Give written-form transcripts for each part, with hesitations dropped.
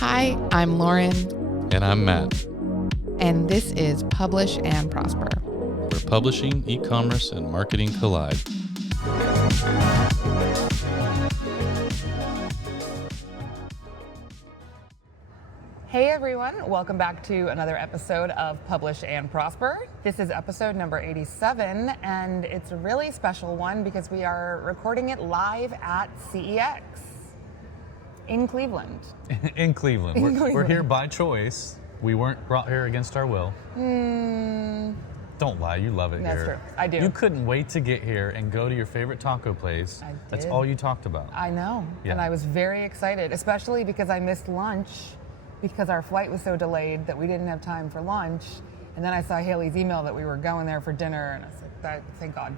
Hi, I'm Lauren. And I'm Matt. And this is Publish and Prosper, where publishing, e-commerce, and marketing collide. Hey everyone, welcome back to another episode of Publish and Prosper. This is episode number 87, and it's a really special one because we are recording it live at CEX in Cleveland. In Cleveland. We're here by choice. We weren't brought here against our will. Don't lie, you love it here. That's true, I do. You couldn't wait to get here and go to your favorite taco place. I did. That's all you talked about. I know, Yeah. And I was very excited, especially because I missed lunch because our flight was so delayed that we didn't have time for lunch. And then I saw Haley's email that we were going there for dinner, and I was like, thank God.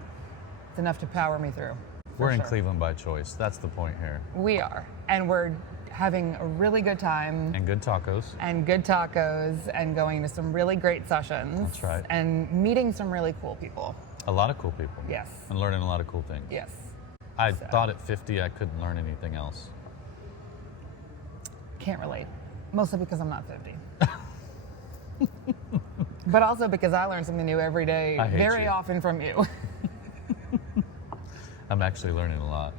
It's enough to power me through. We're in Cleveland by choice. That's the point here. We are. And we're having a really good time. And good tacos. And good tacos, and going to some really great sessions. That's right. And meeting some really cool people. A lot of cool people. Yes. And learning a lot of cool things. Yes. I thought at 50 I couldn't learn anything else. Can't relate. Mostly because I'm not 50. But also because I learn something new every day, very often from you. I'm actually learning a lot.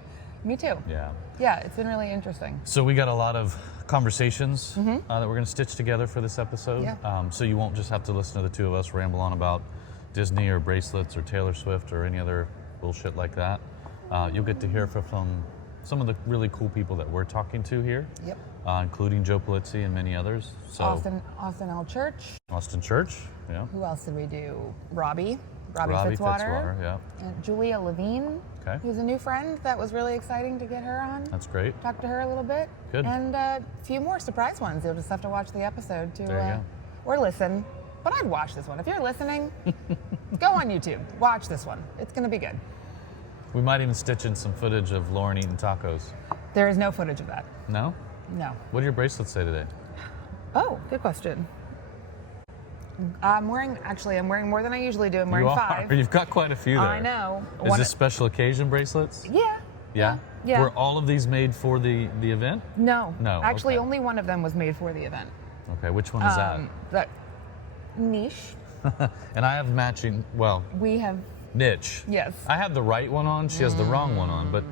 Me too. Yeah. Yeah, it's been really interesting. So we got a lot of conversations that we're going to stitch together for this episode. Yeah. So you won't just have to listen to the two of us ramble on about Disney or bracelets or Taylor Swift or any other bullshit like that. You'll get to hear from some of the really cool people that we're talking to here. Yep. Including Joe Pulizzi and many others. So Austin L. Church. Austin Church, yeah. Who else did we do? Robbie Fitzwater, Fitzwater, yeah. And Julia Levine, Okay. who's a new friend. That was really exciting to get her on. That's great. Talk to her a little bit. Good. And a few more surprise ones. You'll just have to watch the episode to, There you go. or listen. But I'd watch this one. If you're listening, go on YouTube. Watch this one. It's going to be good. We might even stitch in some footage of Lauren eating tacos. There is no footage of that. No? No. What do your bracelets say today? Oh, good question. I'm wearing more than I usually do. I'm wearing 5. You've got quite a few there. I know. Is this special occasion bracelets? Yeah. Yeah? Yeah. Were all of these made for the event? No. No, Actually, okay. only one of them was made for the event. Okay, which one is that? That niche. And I have matching, well, We have, niche. yes. I have the right one on, she has the wrong one on, but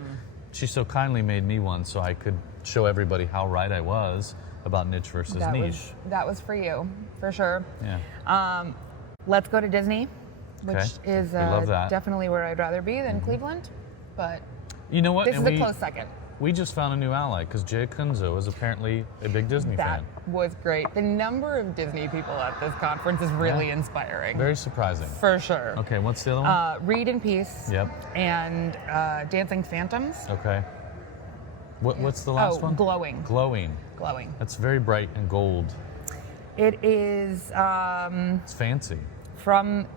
she so kindly made me one so I could show everybody how right I was about niche versus niche. That was for you, for sure. Yeah. Let's go to Disney, which Okay. is We love that. definitely where I'd rather be than Cleveland. But You know what? this And is a close second. We just found a new ally because Jay Kunzo is apparently a big Disney That fan. was great. The number of Disney people at this conference is really inspiring. Very surprising. For sure. Okay, what's the other one? Read in Peace. Yep. And Dancing Phantoms. Okay. What's the last one? Glowing. Glowing. Glowing. That's very bright and gold. It is It's fancy. from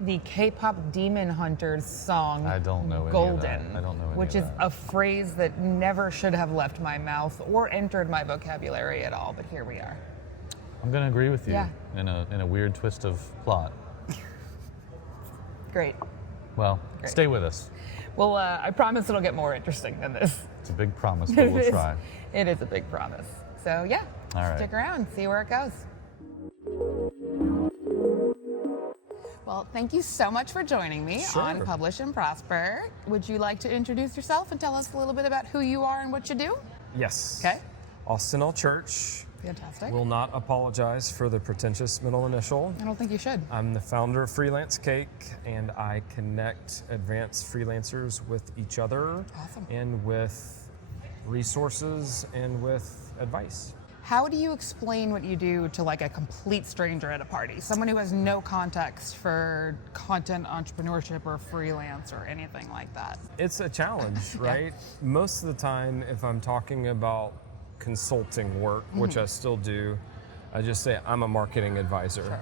the K-pop Demon Hunters song I don't know any of Golden, that. I don't know any which of is that. a phrase that never should have left my mouth or entered my vocabulary at all, but here we are. I'm going to agree with you Yeah. in a weird twist of plot. Great. Well, Great. stay with us. Well, I promise it'll get more interesting than this. It's a big promise, but we'll try. It is a big promise. So yeah, All right. stick around, see where it goes. Well, thank you so much for joining me on Publish and Prosper. Would you like to introduce yourself and tell us a little bit about who you are and what you do? Yes. Okay. Austin L. Church. Fantastic. Will not apologize for the pretentious middle initial. I don't think you should. I'm the founder of Freelance Cake, and I connect advanced freelancers with each other Awesome. and with resources and with advice. How do you explain what you do to like a complete stranger at a party? Someone who has no context for content entrepreneurship or freelance or anything like that. It's a challenge, right? Most of the time, if I'm talking about consulting work, which I still do, I just say I'm a marketing advisor. Sure.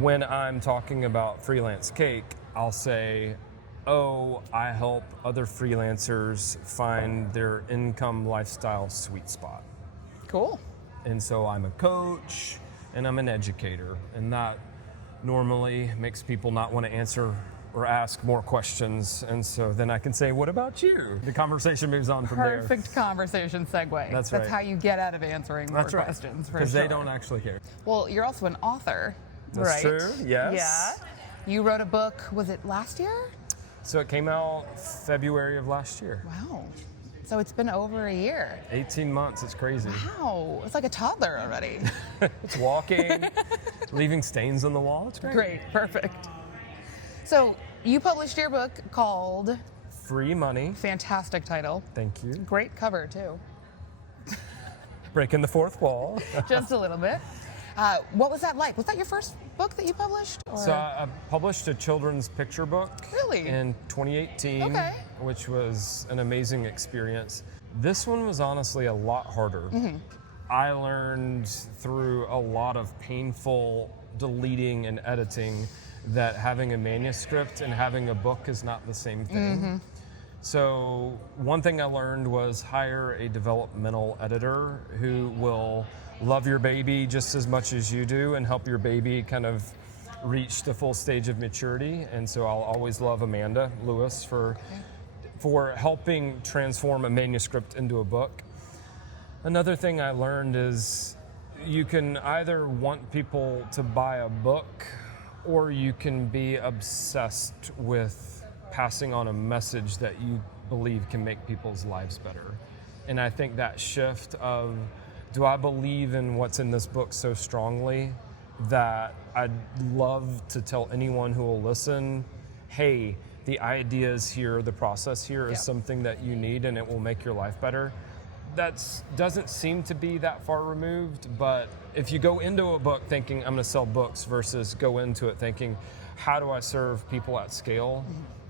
When I'm talking about Freelance Cake, I'll say, oh, I help other freelancers find their income lifestyle sweet spot. Cool. And so I'm a coach and I'm an educator, and that normally makes people not want to answer or ask more questions. And so then I can say, what about you? The conversation moves on from there. Perfect conversation segue. That's That's right. how you get out of answering more That's right. questions. Because they don't actually care. Well, you're also an author, That's right? true, yes. Yeah. You wrote a book, was it last year? So it came out February of last year. Wow. So it's been over a year. 18 months, it's crazy. Wow. It's like a toddler already. It's walking, leaving stains on the wall, it's great. Great. Perfect. So you published your book called, Free Money, fantastic title, thank you. great cover too, Breaking the fourth wall. just a little bit. What was that like? Was that your first book that you published? Or? So I published a children's picture book Really? in 2018, Okay. which was an amazing experience. This one was honestly a lot harder. I learned through a lot of painful deleting and editing that having a manuscript and having a book is not the same thing. So one thing I learned was hire a developmental editor who will love your baby just as much as you do and help your baby kind of reach the full stage of maturity. And so I'll always love Amanda Lewis for helping transform a manuscript into a book. Another thing I learned is you can either want people to buy a book or you can be obsessed with passing on a message that you believe can make people's lives better. And I think that shift of, do I believe in what's in this book so strongly that I'd love to tell anyone who will listen, hey, the ideas here, the process here is something that you need and it will make your life better. That doesn't seem to be that far removed, but if you go into a book thinking I'm going to sell books versus go into it thinking, how do I serve people at scale?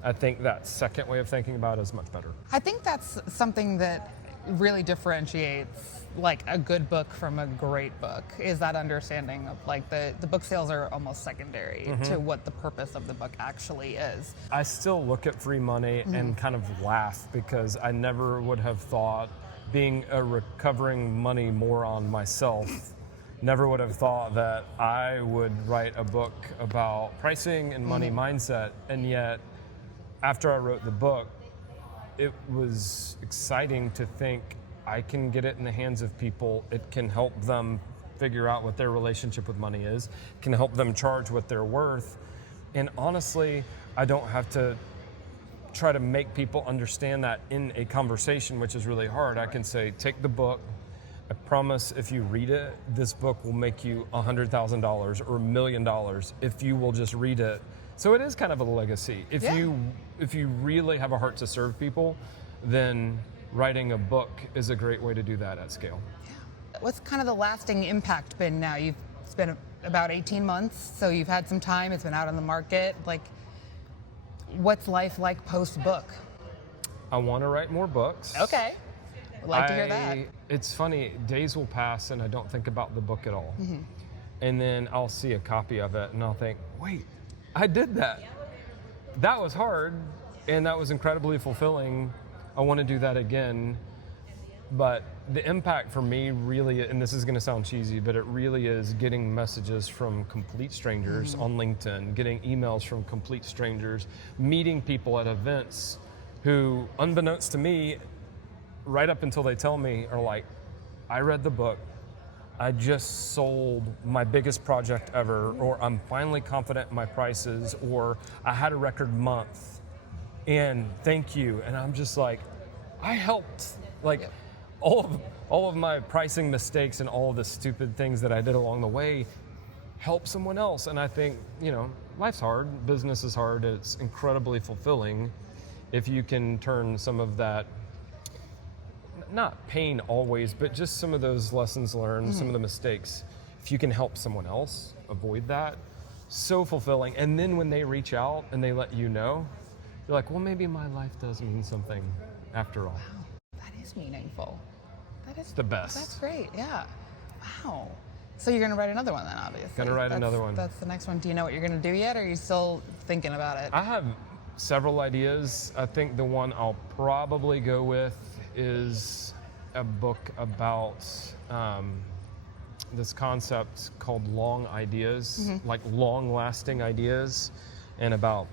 I think that second way of thinking about it is much better. I think that's something that really differentiates like a good book from a great book, is that understanding of like the book sales are almost secondary to what the purpose of the book actually is. I still look at Free Money and kind of laugh because I never would have thought, being a recovering money moron myself, never would have thought that I would write a book about pricing and money mindset. And yet, after I wrote the book, it was exciting to think I can get it in the hands of people. It can help them figure out what their relationship with money is, can help them charge what they're worth. And honestly, I don't have to try to make people understand that in a conversation, which is really hard. I can say, take the book. I promise if you read it, this book will make you $100,000 or $1 million if you will just read it. So it is kind of a legacy. If you really have a heart to serve people, then writing a book is a great way to do that at scale. What's kind of the lasting impact been now? It's been about 18 months, so you've had some time, it's been out on the market. Like, what's life like post-book? I want to write more books. Okay. I'd like to hear that. It's funny, days will pass and I don't think about the book at all. And then I'll see a copy of it and I'll think, wait, I did that. That was hard and that was incredibly fulfilling. I want to do that again. But the impact for me really, and this is going to sound cheesy, but it really is getting messages from complete strangers on LinkedIn, getting emails from complete strangers, meeting people at events who, unbeknownst to me, right up until they tell me, are like, I read the book, I just sold my biggest project ever, or I'm finally confident in my prices, or I had a record month, and thank you. And I'm just like, I helped, like, all of my pricing mistakes and all of the stupid things that I did along the way help someone else. And I think, life's hard, business is hard, it's incredibly fulfilling if you can turn some of that, not pain always, but just some of those lessons learned, some of the mistakes, if you can help someone else avoid that, so fulfilling. And then when they reach out and they let you know, you're like, well, maybe my life does mean something after all. Wow, that is meaningful. That is the best. That's great, yeah. Wow. So you're going to write another one then, obviously. Gonna write another one. That's the next one. Do you know what you're going to do yet, or are you still thinking about it? I have several ideas. I think the one I'll probably go with is a book about this concept called long ideas, like long-lasting ideas, and about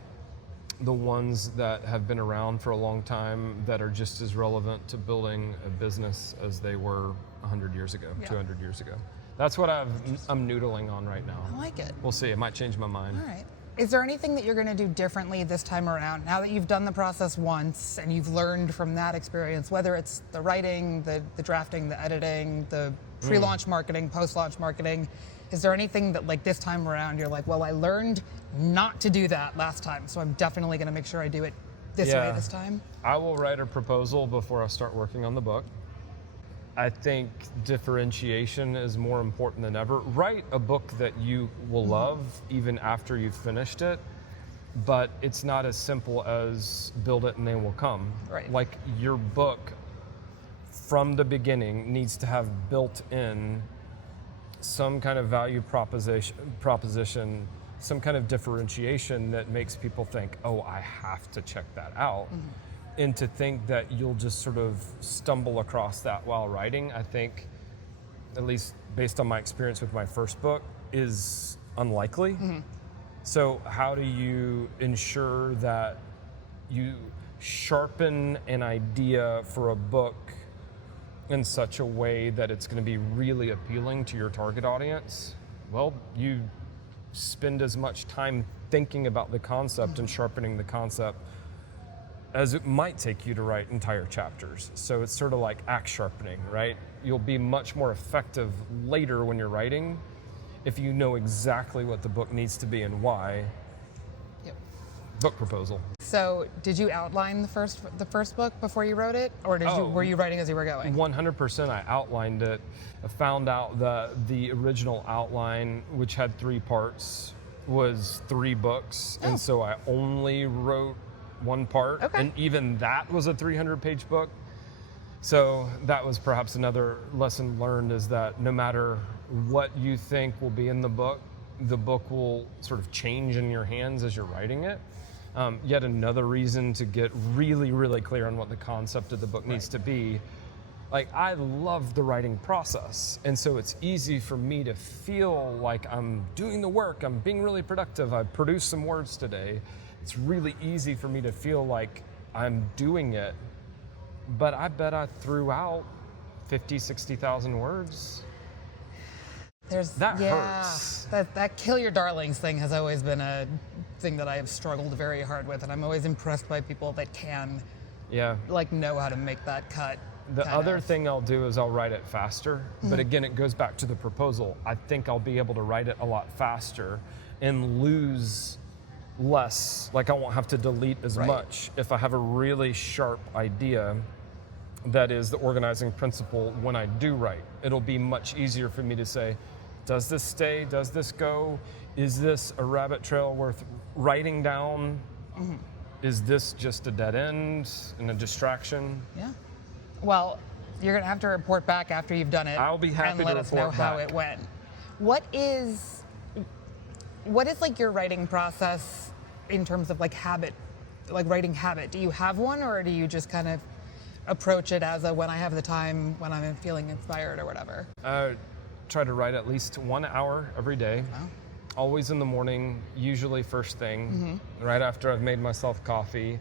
the ones that have been around for a long time that are just as relevant to building a business as they were 100 years ago, 200 years ago. That's what I'm noodling on right now. I like it. We'll see. It might change my mind. All right. Is there anything that you're going to do differently this time around, now that you've done the process once and you've learned from that experience, whether it's the writing, the drafting, the editing, the pre-launch marketing, post-launch marketing? Is there anything that, like, this time around you're like, well, I learned not to do that last time, so I'm definitely going to make sure I do it this way this time? I will write a proposal before I start working on the book. I think differentiation is more important than ever. Write a book that you will love even after you've finished it, but it's not as simple as build it and they will come. Right. Like, your book from the beginning needs to have built in some kind of value proposition, some kind of differentiation that makes people think, oh, I have to check that out. And to think that you'll just sort of stumble across that while writing, I think, at least based on my experience with my first book, is unlikely. So how do you ensure that you sharpen an idea for a book in such a way that it's going to be really appealing to your target audience? Well, you spend as much time thinking about the concept and sharpening the concept as it might take you to write entire chapters. So it's sort of like axe sharpening, right? You'll be much more effective later when you're writing if you know exactly what the book needs to be and why. Yep. Book proposal. So did you outline the first book before you wrote it, or were you writing as you were going? 100% I outlined it. I found out that the original outline, which had 3 parts, was 3 books, and so I only wrote 1 part, and even that was a 300-page book. So that was perhaps another lesson learned, is that no matter what you think will be in the book will sort of change in your hands as you're writing it. Yet another reason to get really, really clear on what the concept of the book needs to be. Like, I love the writing process, and so it's easy for me to feel like I'm doing the work, I'm being really productive, I produced some words today. It's really easy for me to feel like I'm doing it, but I bet I threw out 50, 60,000 words. That hurts. That kill your darlings thing has always been a thing that I have struggled very hard with, and I'm always impressed by people that can know how to make that cut. The other thing I'll do is I'll write it faster, but again, it goes back to the proposal. I think I'll be able to write it a lot faster and lose less, like I won't have to delete as much if I have a really sharp idea that is the organizing principle when I do write. It'll be much easier for me to say, does this stay? Does this go? Is this a rabbit trail worth writing down? Is this just a dead end and a distraction? Yeah. Well, you're going to have to report back after you've done it. I'll be happy to let us know how it went. What is like your writing process in terms of like habit, like writing habit? Do you have one, or do you just kind of approach it as a when I have the time, when I'm feeling inspired or whatever? I try to write at least 1 hour every day. Wow. Always in the morning, usually first thing, right after I've made myself coffee.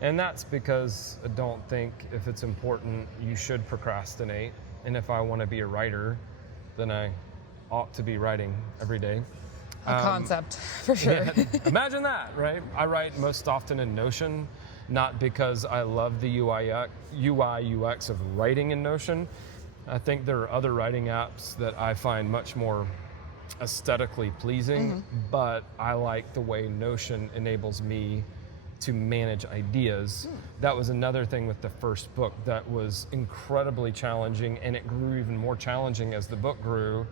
And that's because I don't think if it's important, you should procrastinate. And if I want to be a writer, then I ought to be writing every day. A concept, for sure. Yeah, imagine that, right? I write most often in Notion, not because I love the UI UX of writing in Notion. I think there are other writing apps that I find much more aesthetically pleasing, but I like the way Notion enables me to manage ideas. That was another thing with the first book that was incredibly challenging, and it grew even more challenging as the book grew.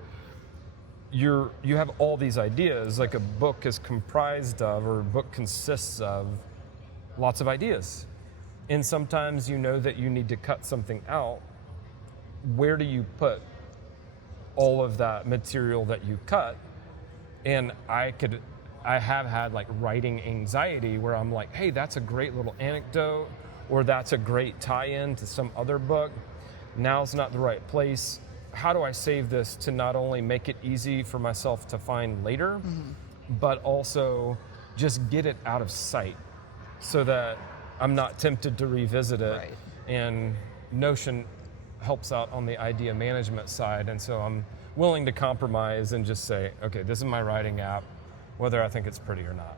You have all these ideas, like a book is comprised of, or a book consists of, lots of ideas. And sometimes you know that you need to cut something out. Where do you put all of that material that you cut? And I have had like writing anxiety where I'm like, hey, that's a great little anecdote, or that's a great tie-in to some other book. Now's not the right place. How do I save this to not only make it easy for myself to find later, but also just get it out of sight? so that I'm not tempted to revisit it. Right. And Notion helps out on the idea management side, and so I'm willing to compromise and just say, okay, this is my writing app, whether I think it's pretty or not.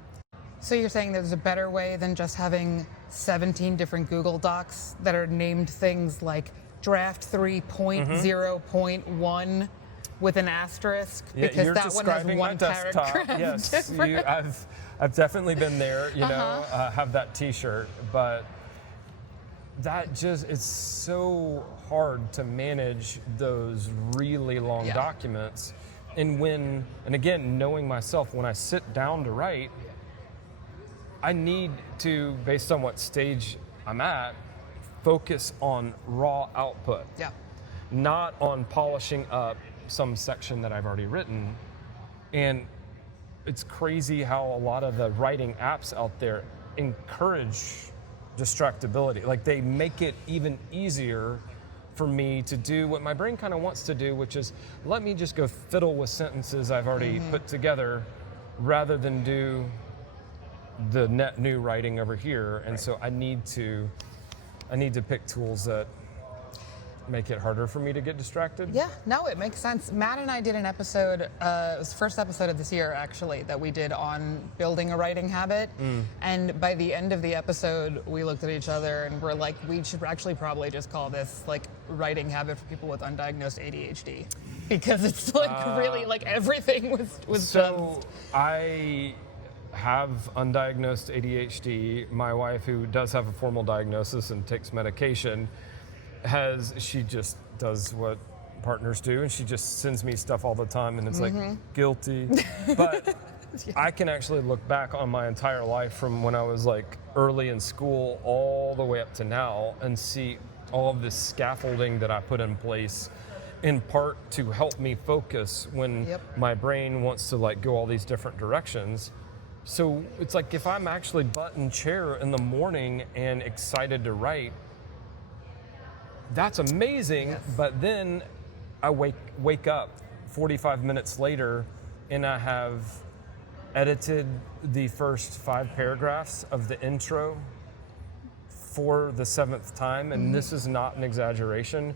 So you're saying there's a better way than just having 17 different Google Docs that are named things like draft 3.0.1 with an asterisk, because you're that one has describing one my desktop. paragraph Yes, difference. I've definitely been there, have that t-shirt, but that just, it's so hard to manage those really long documents. And again, knowing myself, when I sit down to write, I need to, based on what stage I'm at, focus on raw output. Yeah. Not on polishing up some section that I've already written. And it's crazy how a lot of the writing apps out there encourage distractibility. Like, they make it even easier for me to do what my brain kind of wants to do, which is let me just go fiddle with sentences I've already put together rather than do the net new writing over here. And so I need to pick tools that make it harder for me to get distracted. Yeah, no, it makes sense. Matt and I did an episode, it was the first episode of this year actually, that we did on building a writing habit. And by the end of the episode, we looked at each other and we're like, we should actually probably just call this like writing habit for people with undiagnosed ADHD. Because it's like really like everything was So I have undiagnosed ADHD. My wife, who does have a formal diagnosis and takes medication, she just does what partners do, and she just sends me stuff all the time, and it's like, guilty. But I can actually look back on my entire life from when I was like early in school all the way up to now and see all of this scaffolding that I put in place, in part to help me focus when my brain wants to like go all these different directions. So it's like, if I'm actually butt in chair in the morning and excited to write, that's amazing. But then I wake up 45 minutes later and I have edited the first 5 paragraphs of the intro for the 7th time, and this is not an exaggeration.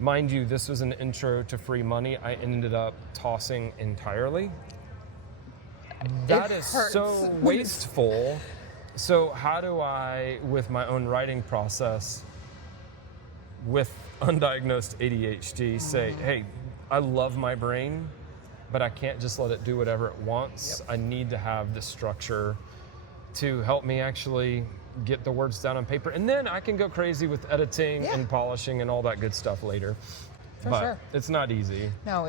Mind you, this was an intro to Free Money I ended up tossing entirely. That is so wasteful. So how do I, with my own writing process, with undiagnosed ADHD, say, hey, I love my brain, but I can't just let it do whatever it wants. I need to have the structure to help me actually get the words down on paper. And then I can go crazy with editing and polishing and all that good stuff later. For sure. It's not easy. No,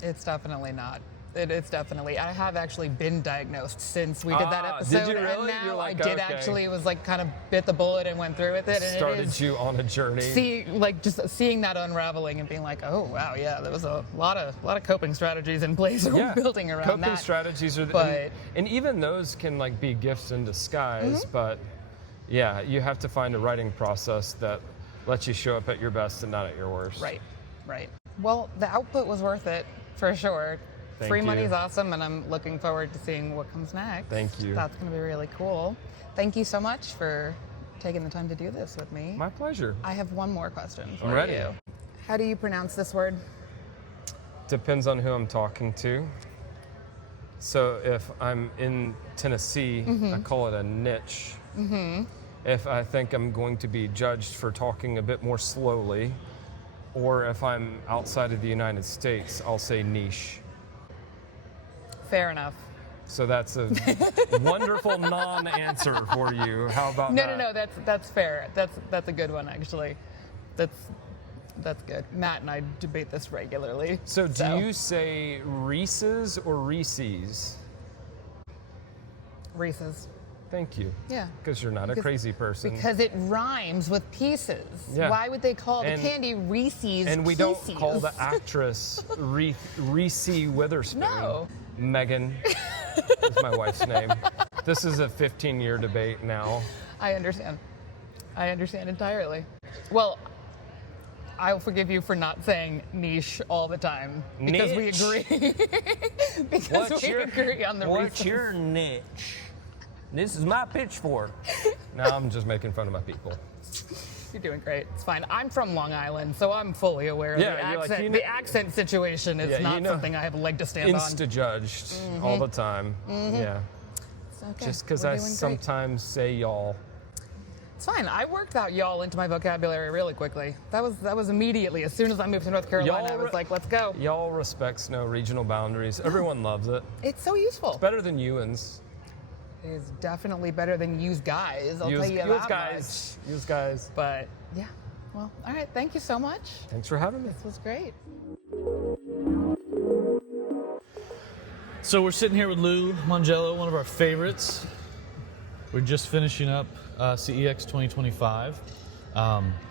it's definitely not. It's definitely. I have actually been diagnosed since we did that episode. Did you really? And now You're like, I did actually was like kind of bit the bullet and went through with it. And started you on a journey. Just seeing that unraveling and being like, oh wow, yeah, there was a lot of coping strategies in place building around coping that. Strategies are, and even those can like be gifts in disguise. But yeah, you have to find a writing process that lets you show up at your best and not at your worst. Right. Well, the output was worth it for sure. Free Money is awesome, and I'm looking forward to seeing what comes next. Thank you. That's going to be really cool. Thank you so much for taking the time to do this with me. My pleasure. I have one more question for I'm ready. you. How do you pronounce this word? Depends on who I'm talking to. So if I'm in Tennessee, I call it a niche. If I think I'm going to be judged for talking a bit more slowly, or if I'm outside of the United States, I'll say niche. Fair enough. So that's a wonderful non-answer for you. How about that? No, that's fair. That's a good one, actually. That's good. Matt and I debate this regularly. So do you say Reese's or Reese's? Reese's. Thank you. Yeah. Because you're not a crazy person. Because it rhymes with pieces. Yeah. Why would they call the candy Reese's And we Pieces? don't call the actress Reese Witherspoon. No. Megan is my wife's name. This is a 15-year debate now. I understand entirely. Well, I'll forgive you for not saying niche all the time because we agree. Because we agree on the Reese's. What's your niche? This is my pitchfork. No, I'm just making fun of my people. You're doing great. It's fine. I'm from Long Island, so I'm fully aware of the accent. The accent situation is not something I have a leg to stand on. Insta-judged all the time. Yeah. It's okay. Just because We're I doing great. sometimes say y'all. It's fine. I worked that y'all into my vocabulary really quickly. That was immediately. As soon as I moved to North Carolina, I was like, let's go. Y'all respects no regional boundaries. Everyone loves it. It's so useful. It's better than you'ns. It is definitely better than use guys. I'll tell you that much. Use guys. But yeah. Well, all right. Thank you so much. Thanks for having me. This was great. So we're sitting here with Lou Mongello, one of our favorites. We're just finishing up CEX 2025.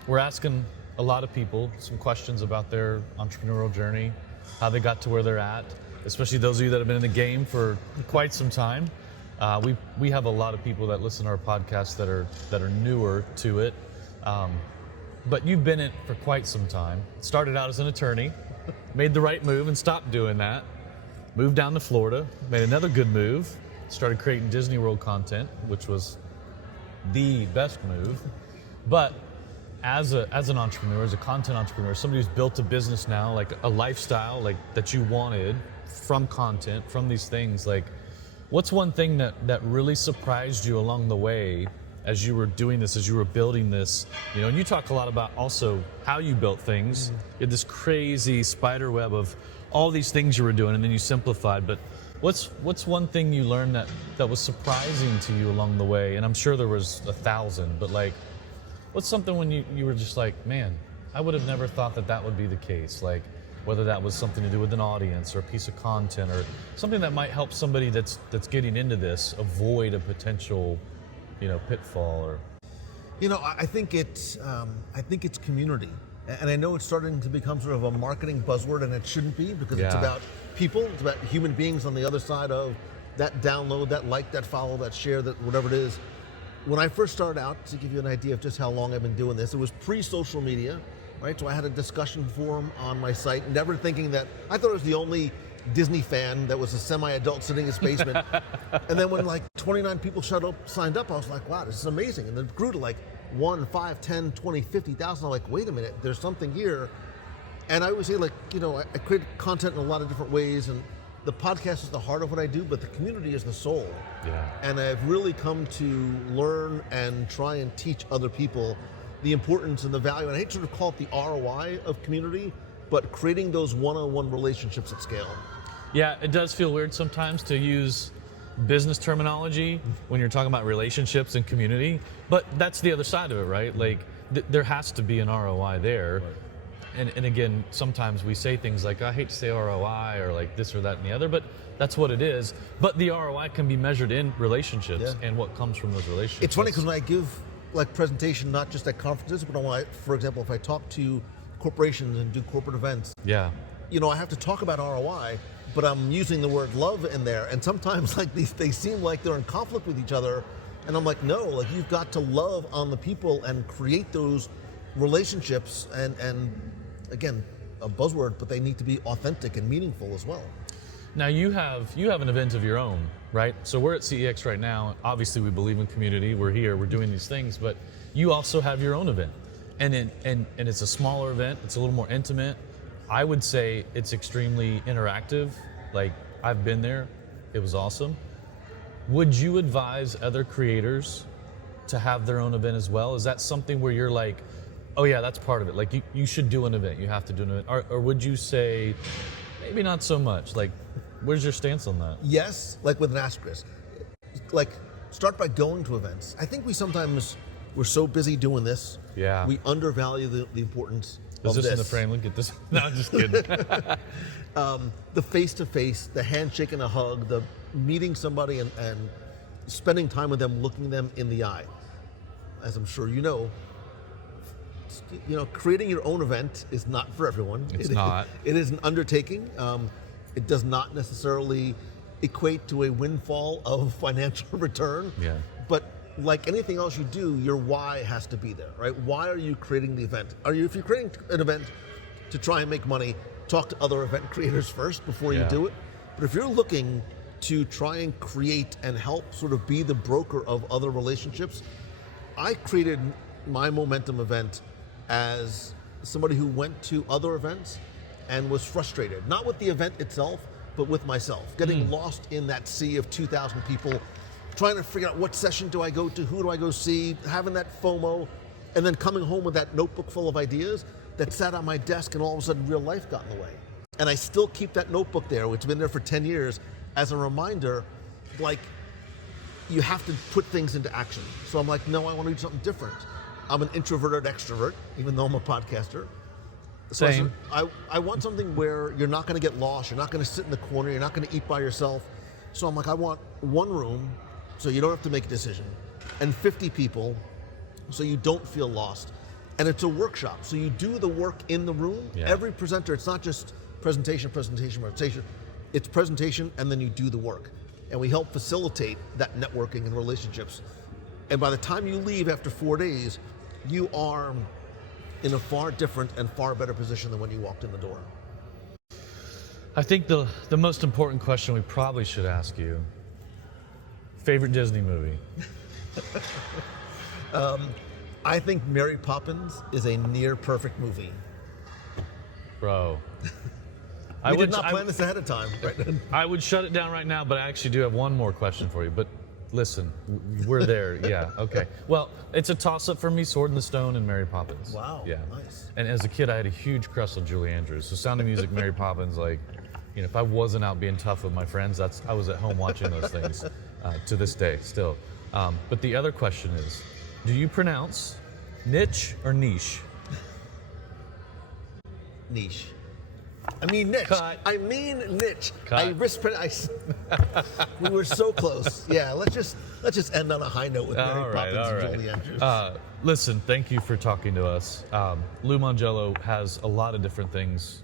We're asking a lot of people some questions about their entrepreneurial journey, how they got to where they're at, especially those of you that have been in the game for quite some time. We have a lot of people that listen to our podcast that are newer to it, but you've been in it for quite some time. Started out as an attorney, made the right move and stopped doing that. Moved down to Florida, made another good move, started creating Disney World content, which was the best move. But as an entrepreneur, as a content entrepreneur, somebody who's built a business now, like a lifestyle like that you wanted from content, from these things, like what's one thing that really surprised you along the way as you were doing this, as you were building this? You know, and you talk a lot about also how you built things. You had this crazy spider web of all these things you were doing, and then you simplified. But what's one thing you learned that was surprising to you along the way? And I'm sure there was 1,000, but like, what's something when you were just like, man, I would have never thought that would be the case? Like, whether that was something to do with an audience or a piece of content or something that might help somebody that's getting into this avoid a potential, pitfall or. I think it's community. And I know it's starting to become sort of a marketing buzzword, and it shouldn't be, because it's about people, it's about human beings on the other side of that download, that like, that follow, that share, that whatever it is. When I first started out, to give you an idea of just how long I've been doing this, it was pre-social media, right? So I had a discussion forum on my site, never thinking that, I thought I was the only Disney fan that was a semi-adult sitting in his basement. And then when like 29 people signed up, I was like, wow, this is amazing. And then it grew to like 1, 5, 10, 20, 50,000. I'm like, wait a minute, there's something here. And I always say, like, I create content in a lot of different ways, and the podcast is the heart of what I do, but the community is the soul. Yeah. And I've really come to learn and try and teach other people the importance and the value, and I hate to sort of call it the ROI of community, but creating those one-on-one relationships at scale. Yeah, it does feel weird sometimes to use business terminology when you're talking about relationships and community, but that's the other side of it, right? Like there has to be an ROI there. Right. And again, sometimes we say things like, I hate to say ROI or like this or that and the other, but that's what it is. But the ROI can be measured in relationships and what comes from those relationships. It's funny because when I give like presentation, not just at conferences, but for example, if I talk to corporations and do corporate events, I have to talk about ROI, but I'm using the word love in there, and sometimes like they seem like they're in conflict with each other, and I'm like, no, like you've got to love on the people and create those relationships, and again, a buzzword, but they need to be authentic and meaningful as well. Now you have an event of your own, right? So we're at CEX right now. Obviously, we believe in community. We're here. We're doing these things, but you also have your own event, and it's a smaller event. It's a little more intimate. I would say it's extremely interactive. Like, I've been there. It was awesome. Would you advise other creators to have their own event as well? Is that something where you're like, oh yeah, that's part of it. Like you should do an event. You have to do an event. Or would you say maybe not so much? Like, where's your stance on that? Yes, like with an asterisk. Like, start by going to events. I think we're so busy doing this. Yeah. We undervalue the importance Is of this this. in the frame? Look at this. No, I'm just kidding. The face-to-face, the handshake and a hug, the meeting somebody and spending time with them, looking them in the eye. As I'm sure you know, creating your own event is not for everyone. It's not. It is an undertaking. It does not necessarily equate to a windfall of financial return. Yeah. But like anything else you do, your why has to be there, right? Why are you creating the event? If you're creating an event to try and make money, talk to other event creators first before you do it. But if you're looking to try and create and help sort of be the broker of other relationships. I created my Momentum event as somebody who went to other events and was frustrated, not with the event itself, but with myself, getting lost in that sea of 2,000 people, trying to figure out what session do I go to, who do I go see, having that FOMO, and then coming home with that notebook full of ideas that sat on my desk, and all of a sudden real life got in the way. And I still keep that notebook there, which has been there for 10 years, as a reminder, like, you have to put things into action. So I'm like, no, I want to do something different. I'm an introverted extrovert, even though I'm a podcaster. So Same. I want something where you're not going to get lost, you're not going to sit in the corner, you're not going to eat by yourself. So I'm like, I want one room, so you don't have to make a decision, and 50 people, so you don't feel lost. And it's a workshop, so you do the work in the room. Yeah. Every presenter, it's not just presentation, it's presentation, and then you do the work. And we help facilitate that networking and relationships. And by the time you leave after 4 days, you are in a far different and far better position than when you walked in the door. I think the most important question we probably should ask you, favorite Disney movie? I think Mary Poppins is a near perfect movie. Bro. We did not plan this ahead of time. Right? I would shut it down right now, but I actually do have one more question for you. But listen, we're there. Yeah, okay. Well, it's a toss-up for me, Sword in the Stone and Mary Poppins. Wow, yeah. nice. And as a kid, I had a huge crush on Julie Andrews. So Sound of Music, Mary Poppins, like, you know, if I wasn't out being tough with my friends, I was at home watching those things to this day still. But the other question is, do you pronounce niche or niche? Niche. I mean niche. Cut. I mean niche. Cut. We were so close. Yeah, let's just end on a high note with Mary Poppins and Julie Andrews. Listen, thank you for talking to us. Lou Mongello has a lot of different things,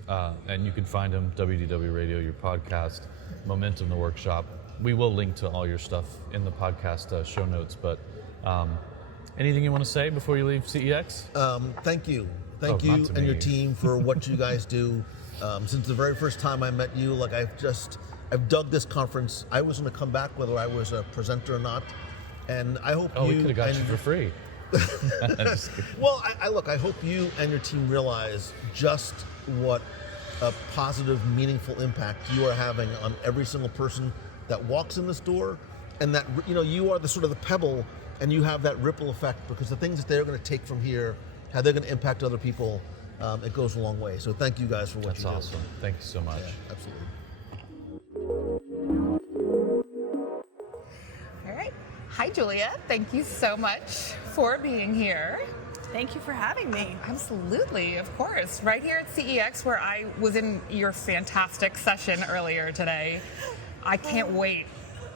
and you can find him, WDW Radio, your podcast, Momentum, the workshop. We will link to all your stuff in the podcast show notes, but anything you want to say before you leave CEX? Thank you. Thank you not to and your me. team for what you guys do. Since the very first time I met you, like I've dug this conference. I was going to come back whether I was a presenter or not, and I hope We could have got you for free. Well, I hope you and your team realize just what a positive, meaningful impact you are having on every single person that walks in this door, and that you are the sort of the pebble, and you have that ripple effect, because the things that they're going to take from here, how they're going to impact other people, it goes a long way. So thank you guys for what That's you do. awesome. Thank you so much. Yeah, absolutely. All right. Hi, Julia. Thank you so much for being here. Thank you for having me. Absolutely, of course. Right here at CEX, where I was in your fantastic session earlier today. I can't wait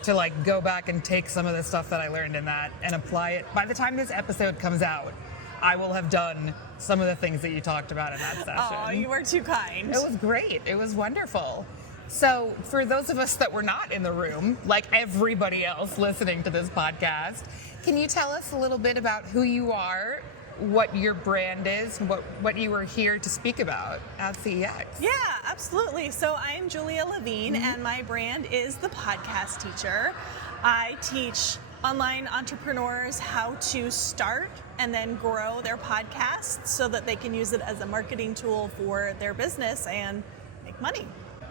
to go back and take some of the stuff that I learned in that and apply it. By the time this episode comes out, I will have done some of the things that you talked about in that session. Oh, you were too kind. It was great. It was wonderful. So for those of us that were not in the room, like everybody else listening to this podcast, can you tell us a little bit about who you are, what your brand is, what you were here to speak about at CEX? Yeah, absolutely. So I'm Julia Levine, and my brand is The Podcast Teacher. I teach online entrepreneurs how to start and then grow their podcasts so that they can use it as a marketing tool for their business and make money.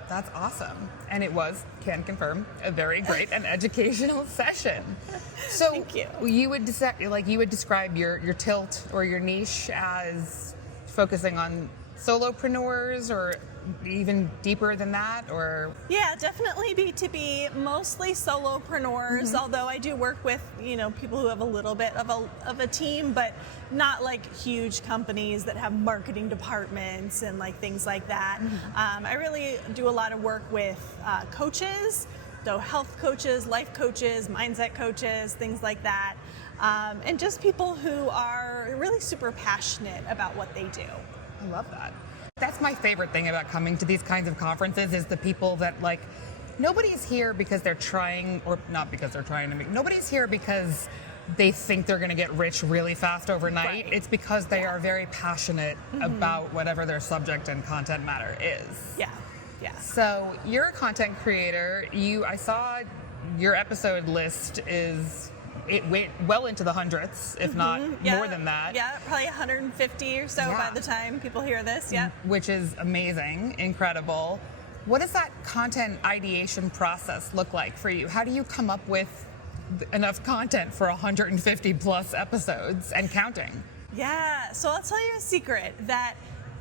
That's awesome. And it was, can confirm, a very great and educational session. So Thank you. You would describe your tilt or your niche as focusing on solopreneurs, or even deeper than that, or? Yeah, definitely B2B, mostly solopreneurs, although I do work with, people who have a little bit of a team, but not like huge companies that have marketing departments and things like that. I really do a lot of work with coaches, so health coaches, life coaches, mindset coaches, things like that. And just people who are really super passionate about what they do. I love that. That's my favorite thing about coming to these kinds of conferences, is the people that nobody's here because they're trying, or not because they're trying to make, nobody's here because they think they're going to get rich really fast overnight. Right. It's because they are very passionate about whatever their subject and content matter is. Yeah. Yeah. So you're a content creator. I saw your episode list it went well into the hundreds, if not more than that. Yeah, probably 150 or so by the time people hear this. Yeah. Which is amazing, incredible. What does that content ideation process look like for you? How do you come up with enough content for 150 plus episodes and counting? Yeah, so I'll tell you a secret that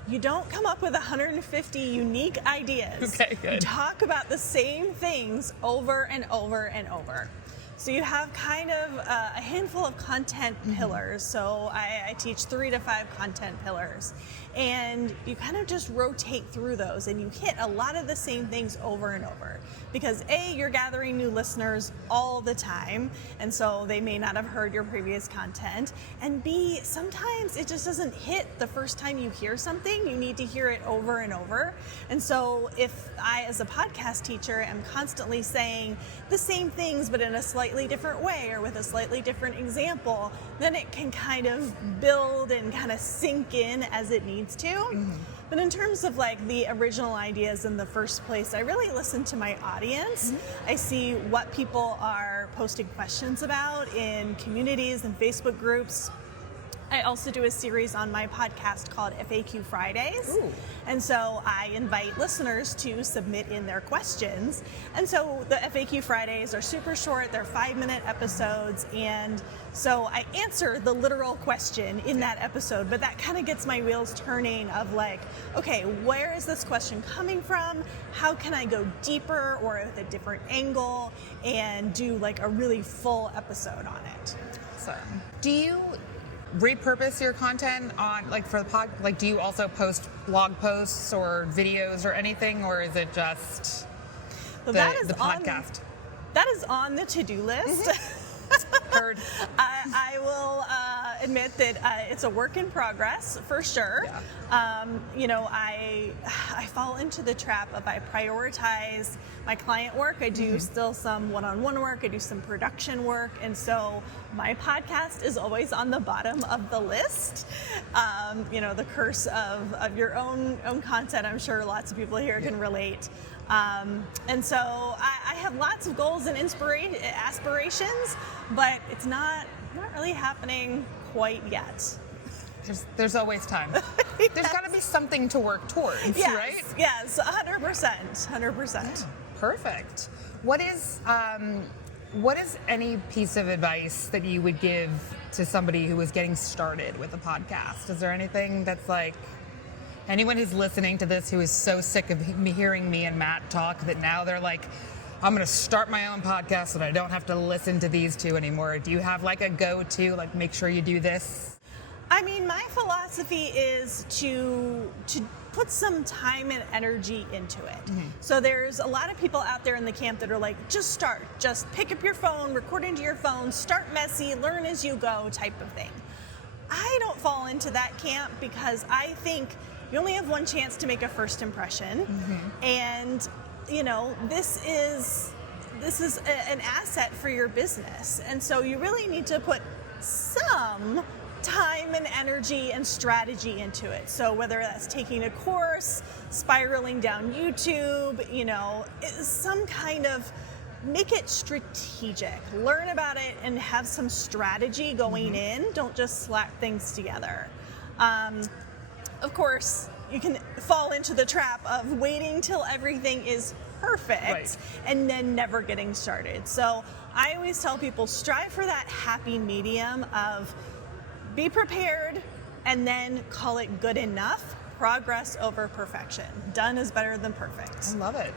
you don't come up with 150 unique ideas. Okay, good. You talk about the same things over and over and over. So you have kind of a handful of content pillars. So I teach 3 to 5 content pillars. And you kind of just rotate through those and you hit a lot of the same things over and over. Because A, you're gathering new listeners all the time, and so they may not have heard your previous content. And B, sometimes it just doesn't hit the first time you hear something. You need to hear it over and over. And so if I, as a podcast teacher, am constantly saying the same things but in a slightly different way or with a slightly different example, then it can kind of build and kind of sink in as it needs to. But in terms of like the original ideas in the first place, I really listen to my audience. I see what people are posting questions about in communities and Facebook groups. I also do a series on my podcast called FAQ Fridays. Ooh. And so I invite listeners to submit in their questions. And so the FAQ Fridays are super short, they're 5-minute episodes. And so I answer the literal question in that episode, but that kind of gets my wheels turning of like, okay, where is this question coming from? How can I go deeper or with a different angle and do like a really full episode on it? So, do you repurpose your content on for the pod? Like, do you also post blog posts or videos or anything, or is it just the podcast? That is on the to-do list. Heard. I will admit that it's a work in progress for sure. Yeah. I fall into the trap of I prioritize my client work. I do still some one-on-one work. I do some production work, and so my podcast is always on the bottom of the list. The curse of your own content. I'm sure lots of people here can relate. And so I have lots of goals and aspirations, but it's not really happening quite yet. There's always time. Yes. There's got to be something to work towards, yes, right? Yes, 100%. Perfect. What is any piece of advice that you would give to somebody who is getting started with a podcast? Is there anything that's like, anyone who's listening to this who is so sick of hearing me and Matt talk that now they're like, I'm going to start my own podcast so that I don't have to listen to these two anymore? Do you have like a go-to, like make sure you do this? I mean, my philosophy is to put some time and energy into it. So there's a lot of people out there in the camp that are like, just start, just pick up your phone, record into your phone, start messy, learn as you go type of thing. I don't fall into that camp because I think you only have one chance to make a first impression. And, this is an asset for your business. And so you really need to put some time and energy and strategy into it. So whether that's taking a course, spiraling down YouTube, some kind of, make it strategic. Learn about it and have some strategy going in. Don't just slap things together. Of course, you can fall into the trap of waiting till everything is perfect and then never getting started. So I always tell people, strive for that happy medium of be prepared and then call it good enough. Progress over perfection. Done is better than perfect. I love it.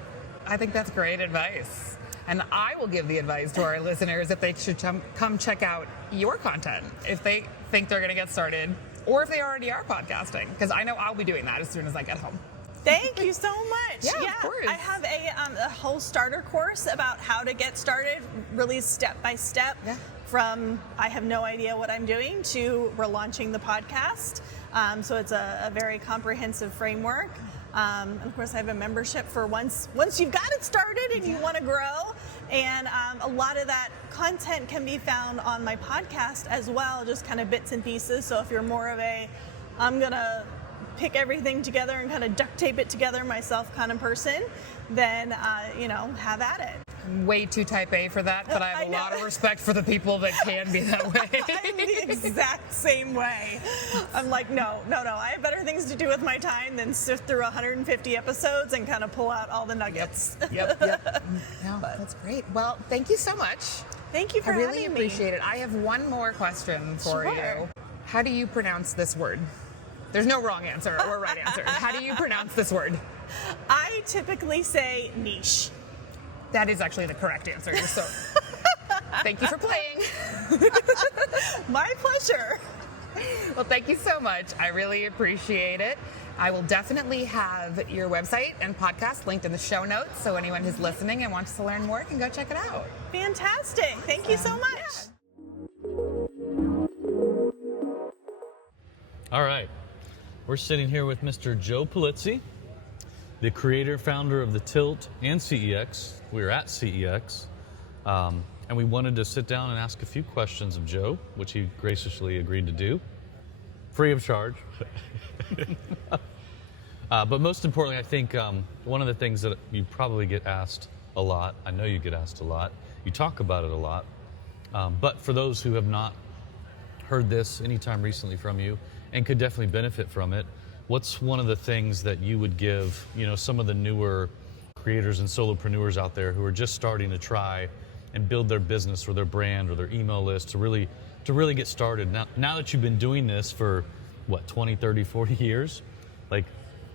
I think that's great advice. And I will give the advice to our listeners that they should come check out your content if they think they're going to get started, or if they already are podcasting, because I know I'll be doing that as soon as I get home. Thank you so much. Yeah, of course. I have a whole starter course about how to get started, really step by step. Yeah. From I have no idea what I'm doing to we're launching the podcast. So it's a very comprehensive framework. And of course, I have a membership for once you've got it started and you want to grow. And a lot of that content can be found on my podcast as well, just kind of bits and pieces. So if you're more of I'm going to pick everything together and kind of duct tape it together myself kind of person, then, have at it. Way too type A for that, but I have a lot of respect for the people that can be that way. I'm the exact same way. I'm like, no. I have better things to do with my time than sift through 150 episodes and kind of pull out all the nuggets. Yep. No, that's great. Well, thank you so much. Thank you for I really having appreciate it. I have one more question for Sure. you. How do you pronounce this word? There's no wrong answer or right answer. How do you pronounce this word? I typically say niche. That is actually the correct answer. So, thank you for playing. My pleasure. Well, thank you so much. I really appreciate it. I will definitely have your website and podcast linked in the show notes, so anyone who's listening and wants to learn more can go check it out. Fantastic. Thank you so much. All right. We're sitting here with Mr. Joe Pulizzi, the creator, founder of The Tilt and CEX. We were at CEX, and we wanted to sit down and ask a few questions of Joe, which he graciously agreed to do, free of charge. But most importantly, I think one of the things that you probably get asked a lot, I know you get asked a lot, you talk about it a lot, but for those who have not heard this anytime recently from you and could definitely benefit from it, what's one of the things that you would give, some of the newer creators and solopreneurs out there who are just starting to try and build their business or their brand or their email list to really get started? Now that you've been doing this for 20, 30, 40 years, like,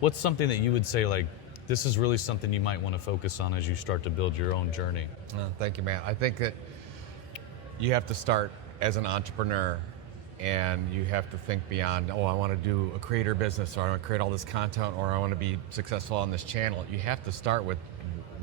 what's something that you would say, like, this is really something you might want to focus on as you start to build your own journey? Thank you, Matt. I think that you have to start as an entrepreneur, and you have to think beyond, I want to do a creator business, or I want to create all this content, or I want to be successful on this channel. You have to start with,